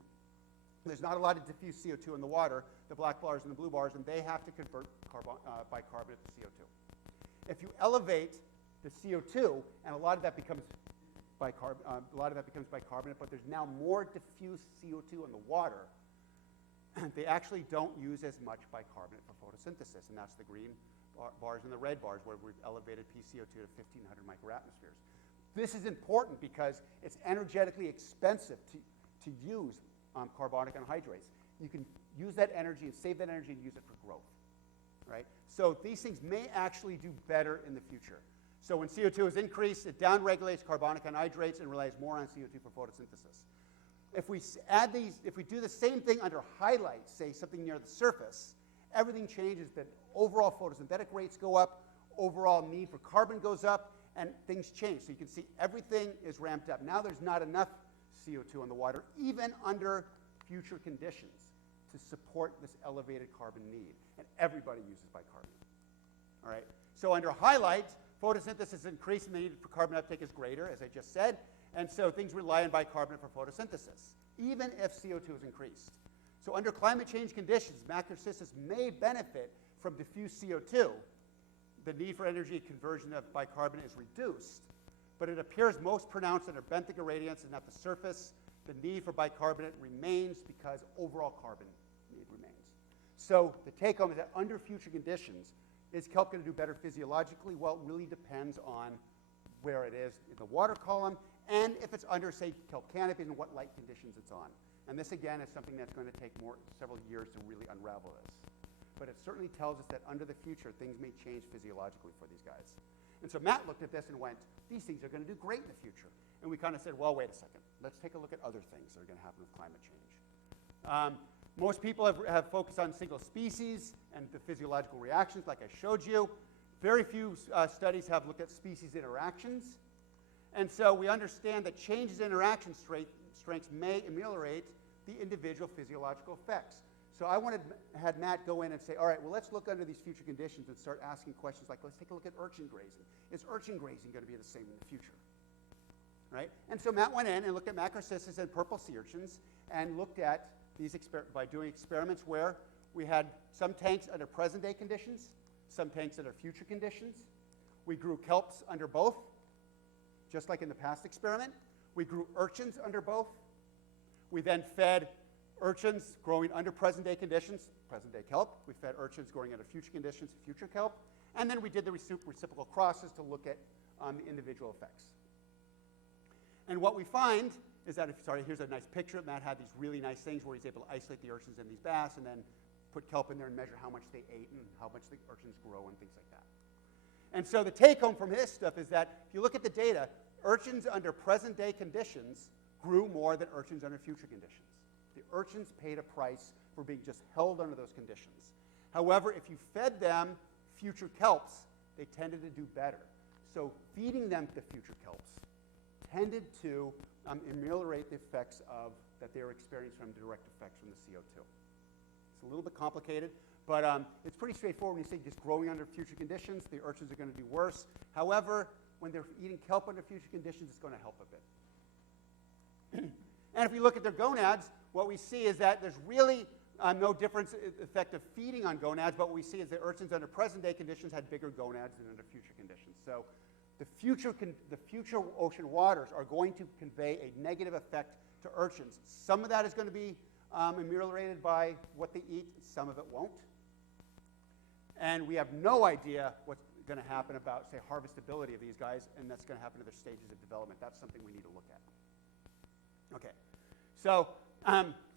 there's not a lot of diffuse CO2 in the water, the black bars and the blue bars, and they have to convert bicarbonate to CO2. If you elevate the CO2, and a lot of that becomes bicarbonate, but there's now more diffuse CO2 in the water, they actually don't use as much bicarbonate for photosynthesis, and that's the green bars and the red bars where we've elevated PCO2 to 1,500 microatmospheres. This is important because it's energetically expensive to use carbonic anhydrase. You can use that energy and save that energy and use it for growth, right? So these things may actually do better in the future. So when CO2 is increased, it downregulates carbonic anhydrase and relies more on CO2 for photosynthesis. If we do the same thing under highlight, say something near the surface, everything changes. That overall photosynthetic rates go up, overall need for carbon goes up, and things change. So you can see everything is ramped up. Now there's not enough CO2 in the water, even under future conditions, to support this elevated carbon need. And everybody uses bicarbonate. All right? So under highlight, photosynthesis is increasing, the need for carbon uptake is greater, as I just said, and so things rely on bicarbonate for photosynthesis, even if CO2 is increased. So under climate change conditions, macrocystis may benefit from diffuse CO2, the need for energy conversion of bicarbonate is reduced, but it appears most pronounced under benthic irradiance and at the surface. The need for bicarbonate remains because overall carbon need remains. So the take home is that under future conditions, is kelp going to do better physiologically? Well, it really depends on where it is in the water column and if it's under, say, kelp canopies and what light conditions it's on. And this, again, is something that's going to take several years to really unravel this. But it certainly tells us that under the future, things may change physiologically for these guys. And so Matt looked at this and went, these things are going to do great in the future. And we kind of said, well, wait a second. Let's take a look at other things that are going to happen with climate change. Most people have focused on single species and the physiological reactions, like I showed you. Very few studies have looked at species interactions. And so we understand that changes in interaction strengths may ameliorate the individual physiological effects. So I had Matt go in and say, all right, well, let's look under these future conditions and start asking questions like, let's take a look at urchin grazing. Is urchin grazing going to be the same in the future? Right? And so Matt went in and looked at macrocystis and purple sea urchins and looked at these by doing experiments where we had some tanks under present-day conditions, some tanks under future conditions. We grew kelps under both, just like in the past experiment. We grew urchins under both. We then fed urchins growing under present-day conditions, present-day kelp. We fed urchins growing under future conditions, future kelp. And then we did the reciprocal crosses to look at the individual effects. And what we find is that, here's a nice picture. Matt had these really nice things where he's able to isolate the urchins and these bass and then put kelp in there and measure how much they ate and how much the urchins grow and things like that. And so the take-home from this stuff is that if you look at the data, urchins under present-day conditions grew more than urchins under future conditions. The urchins paid a price for being just held under those conditions. However, if you fed them future kelps, they tended to do better. So feeding them the future kelps tended to ameliorate the effects that they were experiencing from direct effects from the CO2. It's a little bit complicated, but it's pretty straightforward when you say just growing under future conditions, the urchins are going to do worse. However, when they're eating kelp under future conditions, it's going to help a bit. And if we look at their gonads, what we see is that there's really no difference in effect of feeding on gonads, but what we see is that urchins under present-day conditions had bigger gonads than under future conditions. So the future ocean waters are going to convey a negative effect to urchins. Some of that is going to be ameliorated by what they eat. Some of it won't. And we have no idea what's going to happen about, say, harvestability of these guys, and that's going to happen to their stages of development. That's something we need to look at. Okay. So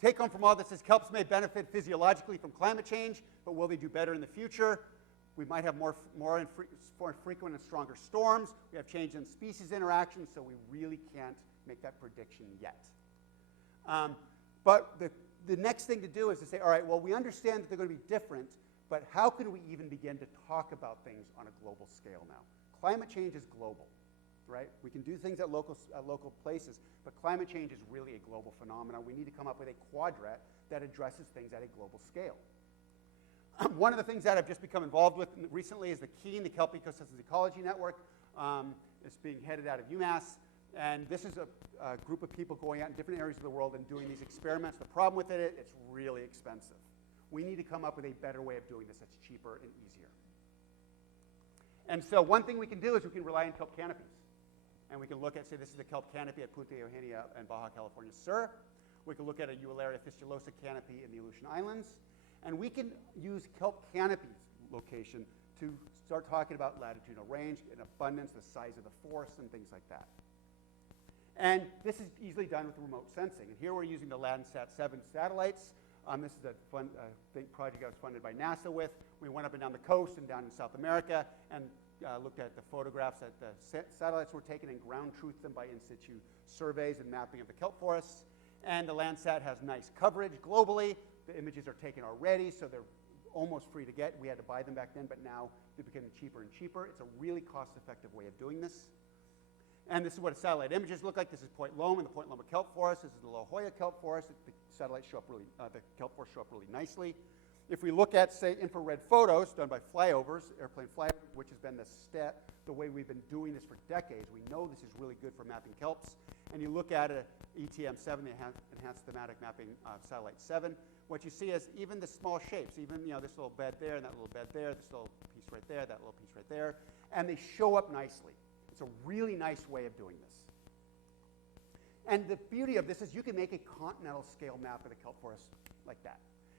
take home from all this is kelps may benefit physiologically from climate change, but will they do better in the future? We might have more frequent and stronger storms. We have change in species interactions, so we really can't make that prediction yet. But the next thing to do is to say, all right, well, we understand that they're going to be different, but how can we even begin to talk about things on a global scale now? Climate change is global, right? We can do things at local places, but climate change is really a global phenomenon. We need to come up with a quadrant that addresses things at a global scale. One of the things that I've just become involved with recently is the KEEN, the Kelp Ecosystems Ecology Network. It's being headed out of UMass. And this is a group of people going out in different areas of the world and doing these experiments. The problem with it, it's really expensive. We need to come up with a better way of doing this that's cheaper and easier. And so one thing we can do is we can rely on kelp canopies. And we can look at, say, this is the kelp canopy at Punta Eugenia in Baja California Sur. We can look at a Eularia fistulosa canopy in the Aleutian Islands. And we can use kelp canopy location to start talking about latitudinal range and abundance, the size of the forests, and things like that. And this is easily done with remote sensing. And here we're using the Landsat 7 satellites. This is a project I was funded by NASA with. We went up and down the coast and down in South America and looked at the photographs that the satellites were taken and ground truthed them by in situ surveys and mapping of the kelp forests. And the Landsat has nice coverage globally. The images are taken already, so they're almost free to get. We had to buy them back then, but now they're becoming cheaper and cheaper. It's a really cost-effective way of doing this. And this is what satellite images look like. This is Point Loma and the Point Loma kelp forest. This is the La Jolla kelp forest. The satellites show up the kelp forests show up really nicely. If we look at, say, infrared photos done by flyovers, airplane flyovers, which has been the way we've been doing this for decades, we know this is really good for mapping kelps. and you look at ETM7, the Enhanced Thematic Mapping Satellite 7, what you see is even the small shapes, even this little bed there and that little bed there, this little piece right there, that little piece right there, and they show up nicely. It's a really nice way of doing this. And the beauty of this is you can make a continental scale map of the kelp forest like that.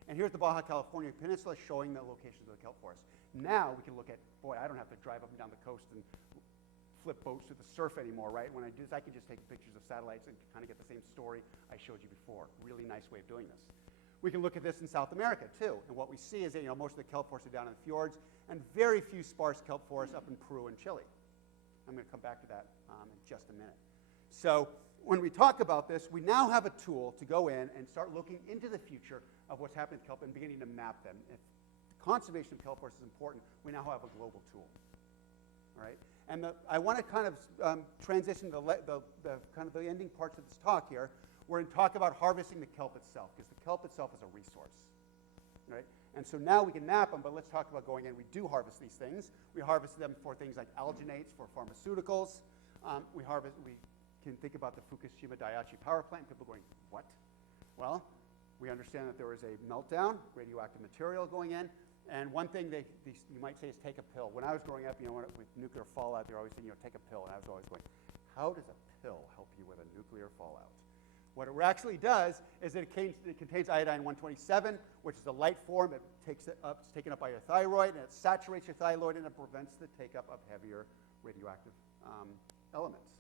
And here's the Baja California Peninsula showing the locations of the kelp forest. Now we can look at, boy, I don't have to drive up and down the coast and flip boats through the surf anymore, right? When I do this, I can just take pictures of satellites and kind of get the same story I showed you before. Really nice way of doing this. We can look at this in South America, too. And what we see is that most of the kelp forests are down in the fjords, and very few sparse kelp forests up in Peru and Chile. I'm going to come back to that in just a minute. So when we talk about this, we now have a tool to go in and start looking into the future of what's happening with kelp and beginning to map them. If conservation of kelp forests is important, we now have a global tool. All right? And I want to kind of transition to the ending parts of this talk here. We're going to talk about harvesting the kelp itself, because the kelp itself is a resource. Right? And so now we can map them, but let's talk about going in. We do harvest these things. We harvest them for things like alginates, for pharmaceuticals. We can think about the Fukushima Daiichi power plant. People going, what? Well, we understand that there was a meltdown, radioactive material going in. And one thing you might say is take a pill. When I was growing up, with nuclear fallout, they're always saying, take a pill. And I was always going, how does a pill help you with a nuclear fallout? What it actually does is it contains iodine-127, which is a light form. It takes it up, it's taken up by your thyroid, and it saturates your thyroid, and it prevents the take-up of heavier radioactive elements.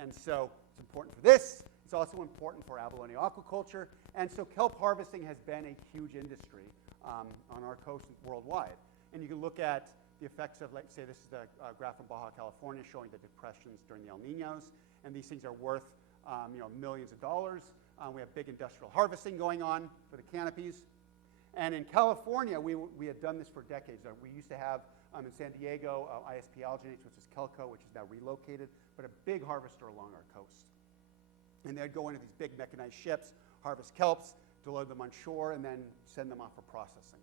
And so it's important for this. It's also important for abalone aquaculture. And so kelp harvesting has been a huge industry on our coast worldwide. And you can look at the effects of, let's say, this is the graph from Baja California showing the depressions during the El Niños. And these things are worth millions of dollars. We have big industrial harvesting going on for the canopies. And in California, we had done this for decades. We used to have in San Diego ISP Alginates, which is Kelco, which is now relocated, but a big harvester along our coast. And they'd go into these big mechanized ships, harvest kelps, deliver them on shore, and then send them off for processing.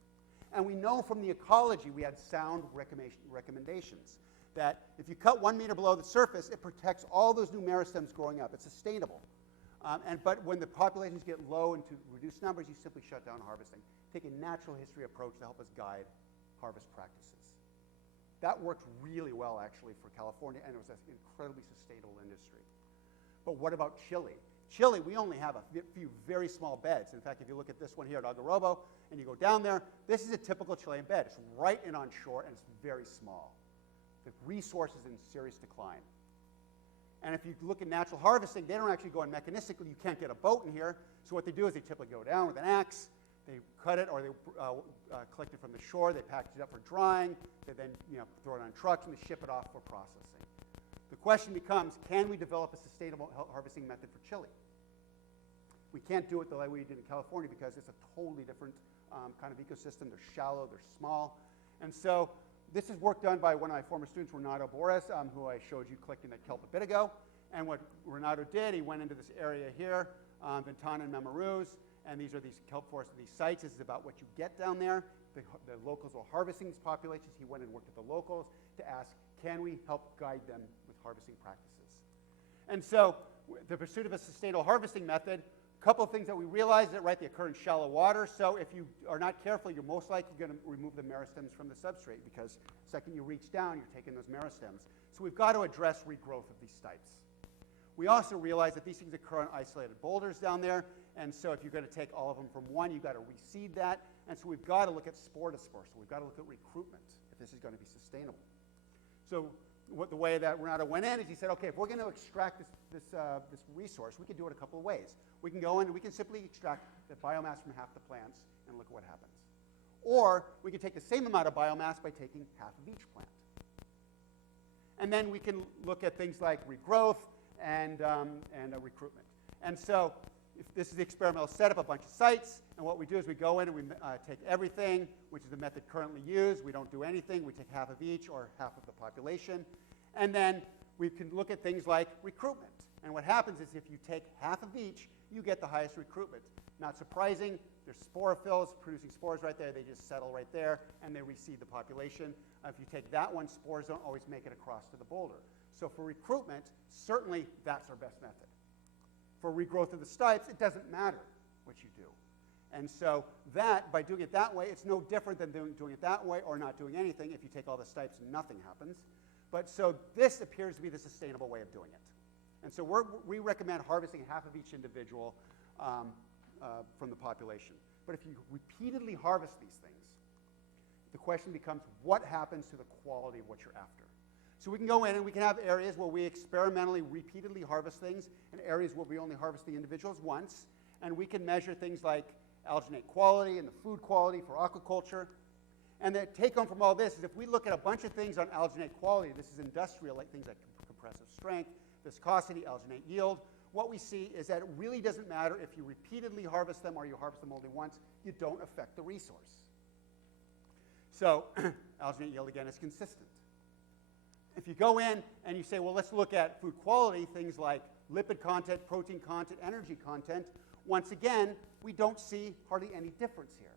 And we know from the ecology we had sound recommendations that if you cut 1 meter below the surface, it protects all those new meristems growing up. It's sustainable. But when the populations get low and to reduce numbers, you simply shut down harvesting. Take a natural history approach to help us guide harvest practices. That worked really well, actually, for California, and it was an incredibly sustainable industry. But what about Chile? Chile, we only have a few very small beds. In fact, if you look at this one here at Algarrobo, and you go down there, this is a typical Chilean bed. It's right in on shore, and it's very small. The resource is in serious decline. And if you look at natural harvesting, they don't actually go in mechanistically. You can't get a boat in here. So what they do is they typically go down with an axe, they cut it, or they collect it from the shore, they package it up for drying, they then throw it on trucks, and they ship it off for processing. The question becomes, can we develop a sustainable harvesting method for Chile? We can't do it the way we did in California because it's a totally different kind of ecosystem. They're shallow, they're small. And so this is work done by one of my former students, Renato Borges, who I showed you collecting that kelp a bit ago. And what Renato did, he went into this area here, Ventana and Memaruz, and these are these kelp forests of these sites. This is about what you get down there. The locals are harvesting these populations. He went and worked with the locals to ask, can we help guide them with harvesting practices? And so the pursuit of a sustainable harvesting method, a couple of things that we realized that they occur in shallow water. So if you are not careful, you're most likely going to remove the meristems from the substrate because the second you reach down, you're taking those meristems. So we've got to address regrowth of these types. We also realize that these things occur on isolated boulders down there. And so if you're going to take all of them from one, you've got to reseed that. And so we've got to look at spore dispersal. We've got to look at recruitment if this is going to be sustainable. So the way that Renato went in is he said, okay, if we're going to extract this resource, we can do it a couple of ways. We can go in and we can simply extract the biomass from half the plants and look at what happens. Or we can take the same amount of biomass by taking half of each plant. And then we can look at things like regrowth and recruitment. And so if this is the experimental setup, a bunch of sites, and what we do is we go in and we take everything, which is the method currently used. We don't do anything. We take half of each or half of the population. And then we can look at things like recruitment. And what happens is if you take half of each, you get the highest recruitment. Not surprising, there's sporophylls producing spores right there. They just settle right there, and they reseed the population. If you take that one, spores don't always make it across to the boulder. So for recruitment, certainly that's our best method. for regrowth of the stipes, it doesn't matter what you do. And so that, by doing it that way, it's no different than doing it that way or not doing anything. If you take all the stipes, nothing happens. But so this appears to be the sustainable way of doing it. And so we recommend harvesting half of each individual from the population. But if you repeatedly harvest these things, the question becomes, what happens to the quality of what you're after? So we can go in and we can have areas where we experimentally repeatedly harvest things and areas where we only harvest the individuals once. And we can measure things like alginate quality and the food quality for aquaculture. And the take-home from all this is if we look at a bunch of things on alginate quality, this is industrial, like things like compressive strength, viscosity, alginate yield, what we see is that it really doesn't matter if you repeatedly harvest them or you harvest them only once, you don't affect the resource. So alginate yield, again, is consistent. If you go in and you say, well, let's look at food quality, things like lipid content, protein content, energy content, once again, we don't see hardly any difference here.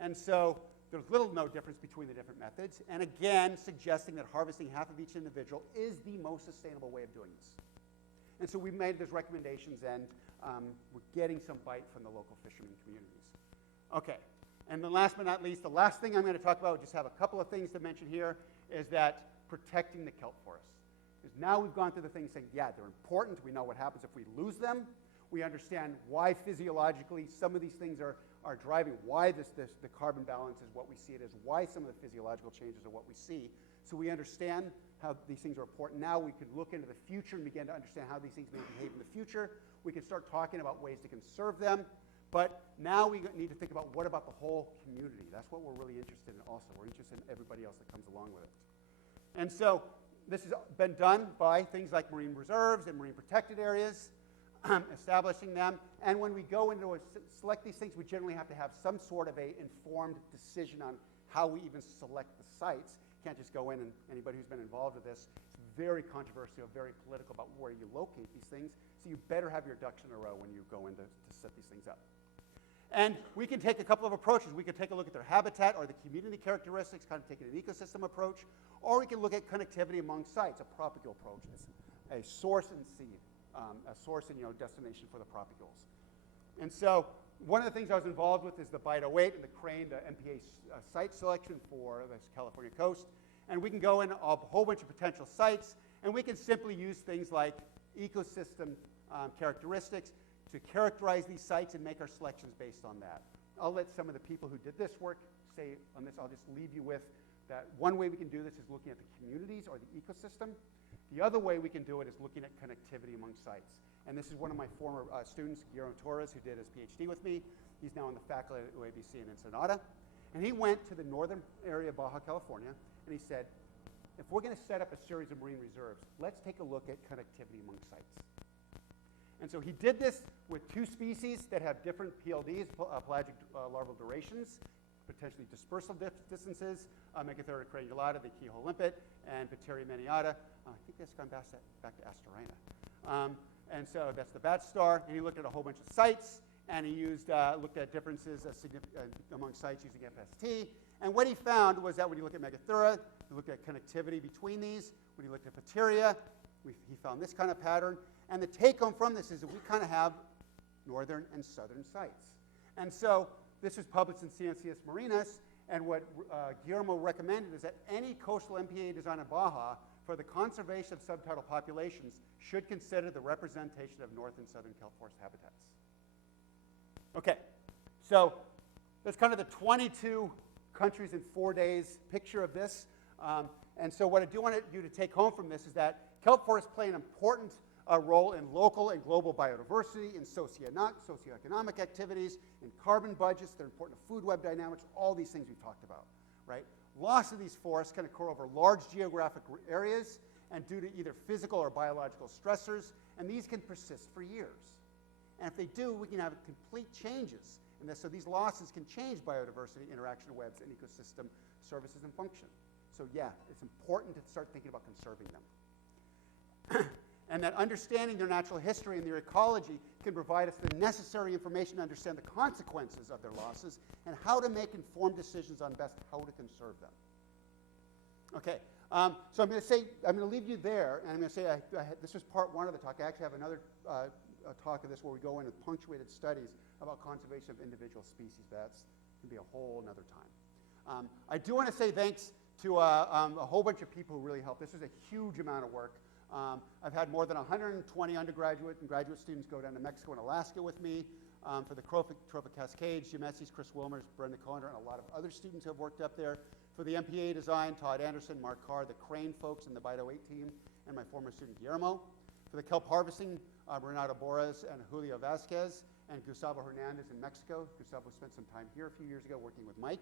And so there's little no difference between the different methods, and again, suggesting that harvesting half of each individual is the most sustainable way of doing this. And so we've made those recommendations, and we're getting some bite from the local fishermen communities. Okay, and then last but not least, the last thing I'm going to talk about, just have a couple of things to mention here, is that protecting the kelp forests. Because now we've gone through the things saying, yeah, they're important. We know what happens if we lose them. We understand why physiologically some of these things are driving, why the carbon balance is what we see it as, why some of the physiological changes are what we see. So we understand how these things are important. Now we can look into the future and begin to understand how these things may behave in the future. We can start talking about ways to conserve them. But now we need to think about what about the whole community. That's what we're really interested in also. We're interested in everybody else that comes along with it. And so this has been done by things like marine reserves and marine protected areas, establishing them. And when we go into select these things, we generally have to have some sort of a informed decision on how we even select the sites. You can't just go in, and anybody who's been involved with this, it's very controversial, very political about where you locate these things. So you better have your ducks in a row when you go in to set these things up. And we can take a couple of approaches. We could take a look at their habitat or the community characteristics, kind of taking an ecosystem approach, or we can look at connectivity among sites, a propagules approach. It's a source and seed, a source and destination for the propagules. And so one of the things I was involved with is the Bite 08 and the Crane, the MPA site selection for the California coast. And we can go in a whole bunch of potential sites, and we can simply use things like ecosystem characteristics to characterize these sites and make our selections based on that. I'll let some of the people who did this work say on this. I'll just leave you with that one way we can do this is looking at the communities or the ecosystem. The other way we can do it is looking at connectivity among sites. And this is one of my former students, Guillermo Torres, who did his PhD with me. He's now on the faculty at UABC in Ensenada. And he went to the northern area of Baja California, and he said, if we're going to set up a series of marine reserves, let's take a look at connectivity among sites. And so he did this with two species that have different PLDs, pelagic larval durations, potentially dispersal distances, Megathera cranulata, the keyhole limpet, and Pteria meniata. I think that's gone back to Astorina. And so that's the bat star. And he looked at a whole bunch of sites, and he looked at differences among sites using FST. And what he found was that when you look at Megathera, you look at connectivity between these. When you looked at Pteria, he found this kind of pattern. And the take-home from this is that we kind of have northern and southern sites. And so this was published in Ciencias Marinas, and what Guillermo recommended is that any coastal MPA design in Baja for the conservation of subtidal populations should consider the representation of north and southern kelp forest habitats. Okay, so that's kind of the 22 countries in 4 days picture of this. And so what I do want you to take home from this is that kelp forests play an important role in local and global biodiversity, in socioeconomic activities, in carbon budgets. They're important to food web dynamics, all these things we've talked about, right? Loss of these forests can occur over large geographic areas and due to either physical or biological stressors, and these can persist for years. And if they do, we can have complete changes in this. So these losses can change biodiversity, interaction webs, and ecosystem services and function. So yeah, it's important to start thinking about conserving them. And that understanding their natural history and their ecology can provide us the necessary information to understand the consequences of their losses and how to make informed decisions on best how to conserve them. Okay, so I'm going to leave you there, and I'm going to say this was part one of the talk. I actually have another talk of this where we go into punctuated studies about conservation of individual species, but that's going to be a whole another time. I do want to say thanks to a whole bunch of people who really helped. This was a huge amount of work. I've had more than 120 undergraduate and graduate students go down to Mexico and Alaska with me for the Trophic cascades. Jim Essie's, Chris Wilmers, Brenda Conner, and a lot of other students who have worked up there. For the MPA design, Todd Anderson, Mark Carr, the Crane folks, and the Bido 8 team, and my former student Guillermo. For the kelp harvesting, Renato Borres and Julio Vasquez, and Gustavo Hernandez in Mexico. Gustavo spent some time here a few years ago working with Mike.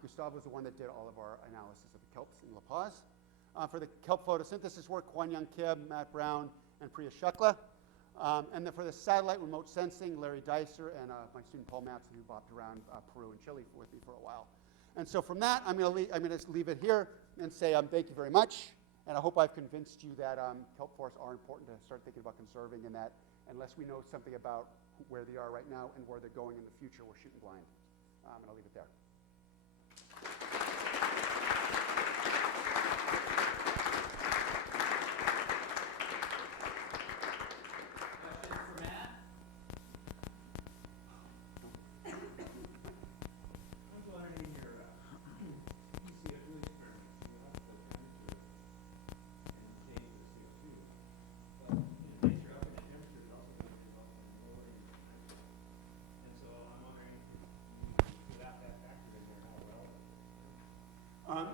Gustavo was the one that did all of our analysis of the kelps in La Paz. For the kelp photosynthesis work, Kwan Young Kim, Matt Brown, and Priya Shukla. And then for the satellite remote sensing, Larry Dicer and my student Paul Matson, who bopped around Peru and Chile with me for a while. And so from that, I'm going to leave it here and say thank you very much. And I hope I've convinced you that kelp forests are important to start thinking about conserving, and that unless we know something about where they are right now and where they're going in the future, we're shooting blind. And I'll leave it there.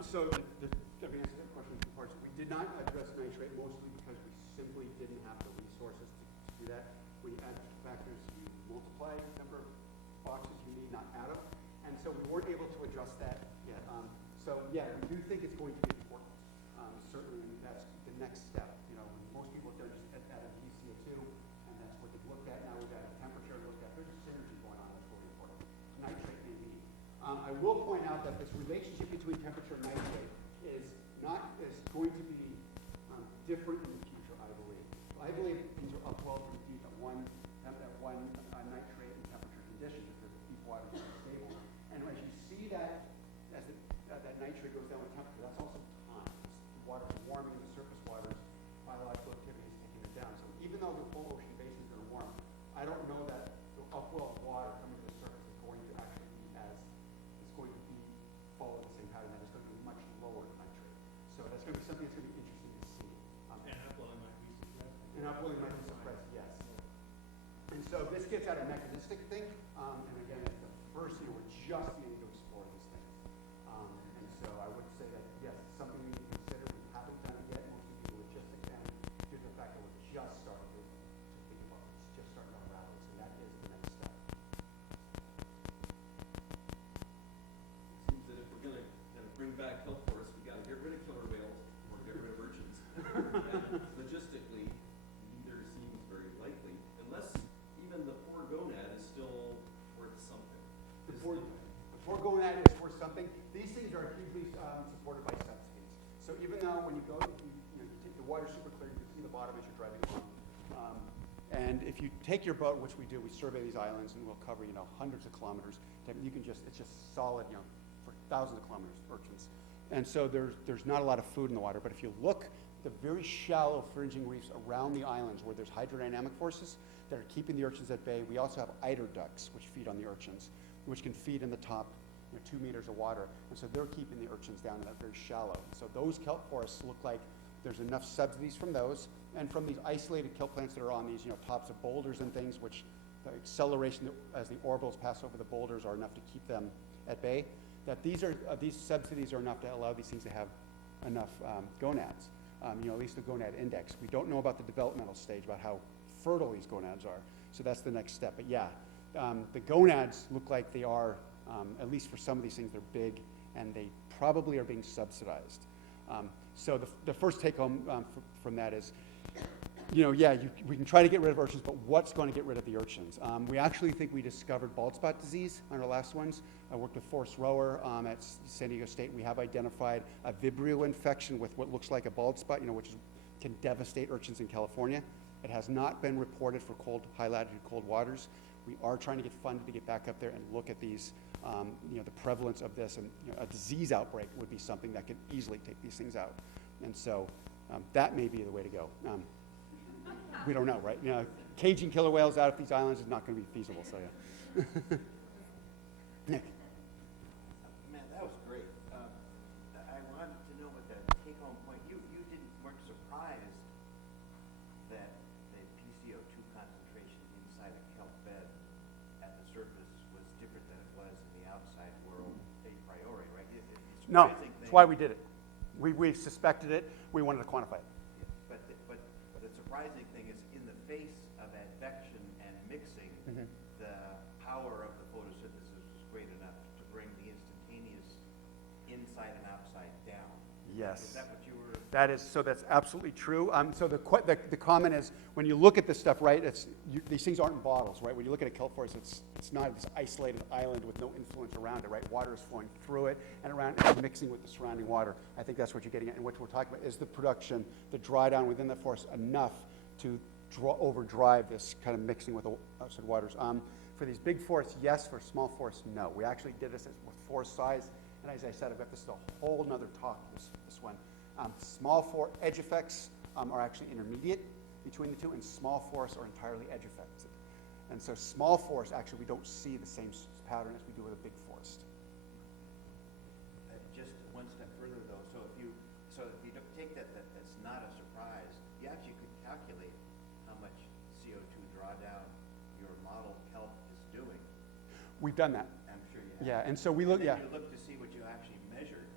So let me answer that question in two parts. We did not address nitrate mostly because we simply didn't have the resources to do that. When you add factors, you multiply the number of boxes you need, not add them. And so we weren't able to address that yet. So yeah, we do think it's going to be important. Certainly, and that's the next step. You know, most people have done just add a VCO2, and that's what they've looked at. Now we've got a temperature to look at. There's a synergy going on that's really important. Nitrate may be. I will point out that this relationship between temperature and nitrate is going to be different in the future, I believe. I believe things are upwell from deep at one nitrate and temperature condition because deep water is stable. And as you see that, as that nitrate goes down with temperature, that's also time. The water's warming in the surface waters, biological activity is taking it down. So even though the whole ocean basin is going to warm, I don't know that the upwell of water coming to the surface is going to actually be follow the same pattern. That is going to be much lower nitrate. So that's going to be something that's going to be interesting to see. And upwelling might be suppressed. And upwelling might be suppressed, yes. And so this gets at a mechanistic thing. And again, at the first year, we're just beginning to explore these things. And so I would say that, yes, it's something we need to consider. We haven't done it yet, mostly due to logistics and due to the fact that we're just starting to think about it. It's just starting to unravel this, and that is the next step. Bring back kelp forests, we got to get rid of killer whales or get rid of urchins. And logistically, neither seems very likely, unless even the poor gonad is still worth something. The poor gonad is worth something. These things are hugely supported by subsidies. So even though when you go, you take the water super clear, you can see the bottom as you're driving along. And if you take your boat, which we do, we survey these islands and we'll cover, hundreds of kilometers. You can it's just solid, for thousands of kilometers, urchins. And so there's not a lot of food in the water, but if you look at the very shallow fringing reefs around the islands where there's hydrodynamic forces that are keeping the urchins at bay, we also have eider ducks, which feed on the urchins, which can feed in the top 2 meters of water. And so they're keeping the urchins down in that very shallow. So those kelp forests look like there's enough subsidies from those and from these isolated kelp plants that are on these tops of boulders and things, which the acceleration as the orbitals pass over the boulders are enough to keep them at bay. That these subsidies are enough to allow these things to have enough gonads, at least the gonad index. We don't know about the developmental stage, about how fertile these gonads are. So that's the next step. But yeah, the gonads look like they are, at least for some of these things, they're big, and they probably are being subsidized. So the first take home from that is, we can try to get rid of urchins, but what's going to get rid of the urchins? We actually think we discovered bald spot disease on our last ones. I worked with Forrest Rower at San Diego State. We have identified a Vibrio infection with what looks like a bald spot, which can devastate urchins in California. It has not been reported for high latitude cold waters. We are trying to get funded to get back up there and look at these, the prevalence of this, and a disease outbreak would be something that could easily take these things out. And so that may be the way to go. We don't know, right? caging killer whales out of these islands is not going to be feasible. So yeah. Nick. Man, that was great. I wanted to know what the take-home point. Weren't surprised that the PCO2 concentration inside a kelp bed at the surface was different than it was in the outside world a priori, right? It's No, surprising that's thing- why we did it. We suspected it. We wanted to quantify it. But the surprising thing is, in the face of advection and mixing, the power of the photosynthesis was great enough to bring the instantaneous inside and outside down. Yes. Is that what you were? That's absolutely true. So the comment is, when you look at this stuff, right? These things aren't in bottles, right? When you look at a kelp forest, it's not this isolated island with no influence around it, right? Water is flowing through it and around, and mixing with the surrounding water. I think that's what you're getting at. And what we're talking about is the production, the dry down within the forest enough to overdrive this kind of mixing with the outside waters. For these big forests, yes. For small forests, no. We actually did this with forest size, and as I said, I've got this a whole nother talk. This one. Small edge effects are actually intermediate between the two, and small forests are entirely edge affected. And so small forests, actually, we don't see the same pattern as we do with a big forest. Just one step further, though. So if you don't take that's not a surprise, you actually could calculate how much CO2 drawdown your model kelp is doing. We've done that. I'm sure you have. Yeah, and so we look. And Yeah. then you look to see what you actually measured,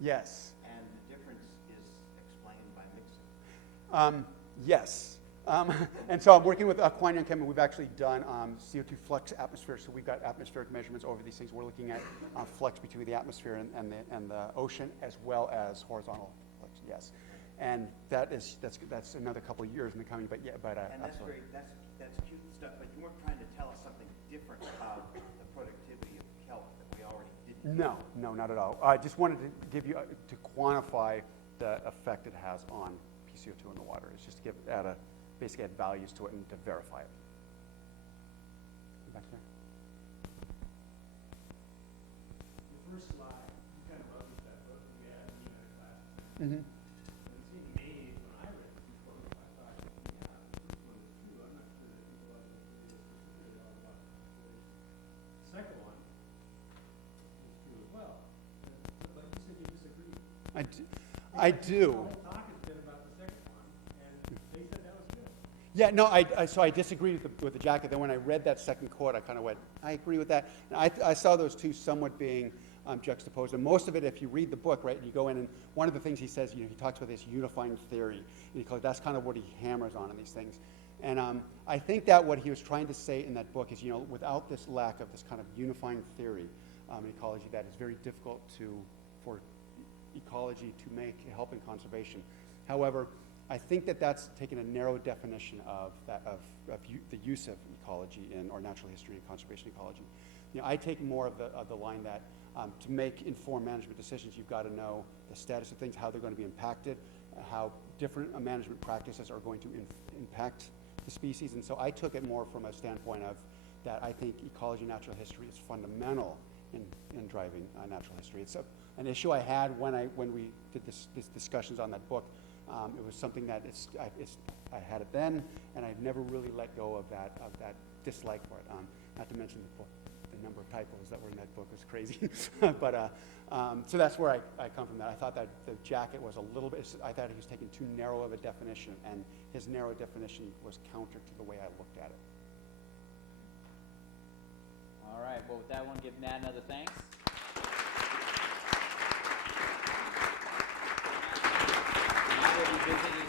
Yes. and the difference is explained by mixing. Yes. And so I'm working with Quine Young Chem, and we've actually done CO2 flux atmosphere. So we've got atmospheric measurements over these things. We're looking at flux between the atmosphere and the ocean, as well as horizontal flux. Yes. And that's another couple of years in the coming. But yeah, And that's absolutely. that's cute stuff. But you weren't trying to tell us something different about the productivity of kelp that we already didn't. No, not at all. I just wanted to give you to quantify the effect it has on PCO2 in the water. It's just to basically add values to it and to verify it. Back there. The first slide, you kind of published that book we had in the class. Mm-hmm. It seemed to me, when I read this book, I thought, yeah, the first one is true. I'm not sure that ecological is specifically all about conservation. The second one is true as well. But you said you disagreed. I do. The whole talk has been about the second one, and they said that was good. Yeah, no, so I disagreed with the jacket. Then when I read that second quote, I kind of went, I agree with that. And I saw those two somewhat being juxtaposed. And most of it, if you read the book, right, you go in, and one of the things he says, he talks about this unifying theory. And that's kind of what he hammers on in these things. And I think that what he was trying to say in that book is, without this lack of this kind of unifying theory in ecology, that is very difficult for ecology to help in conservation. However, I think that's taken a narrow definition of the use of ecology or natural history and conservation ecology. I take more of the line that to make informed management decisions, you've got to know the status of things, how they're going to be impacted, how different management practices are going to impact the species. And so I took it more from a standpoint of that I think ecology and natural history is fundamental in driving natural history. It's an issue I had when we did this discussions on that book. It was something that I had it then, and I've never really let go of that dislike for it. Not to mention the number of typos that were in that book was crazy. But so that's where I come from. That I thought that the jacket was a little bit. I thought he was taking too narrow of a definition, and his narrow definition was counter to the way I looked at it. All right, well, with that one, give Matt another thanks. Matt will be visiting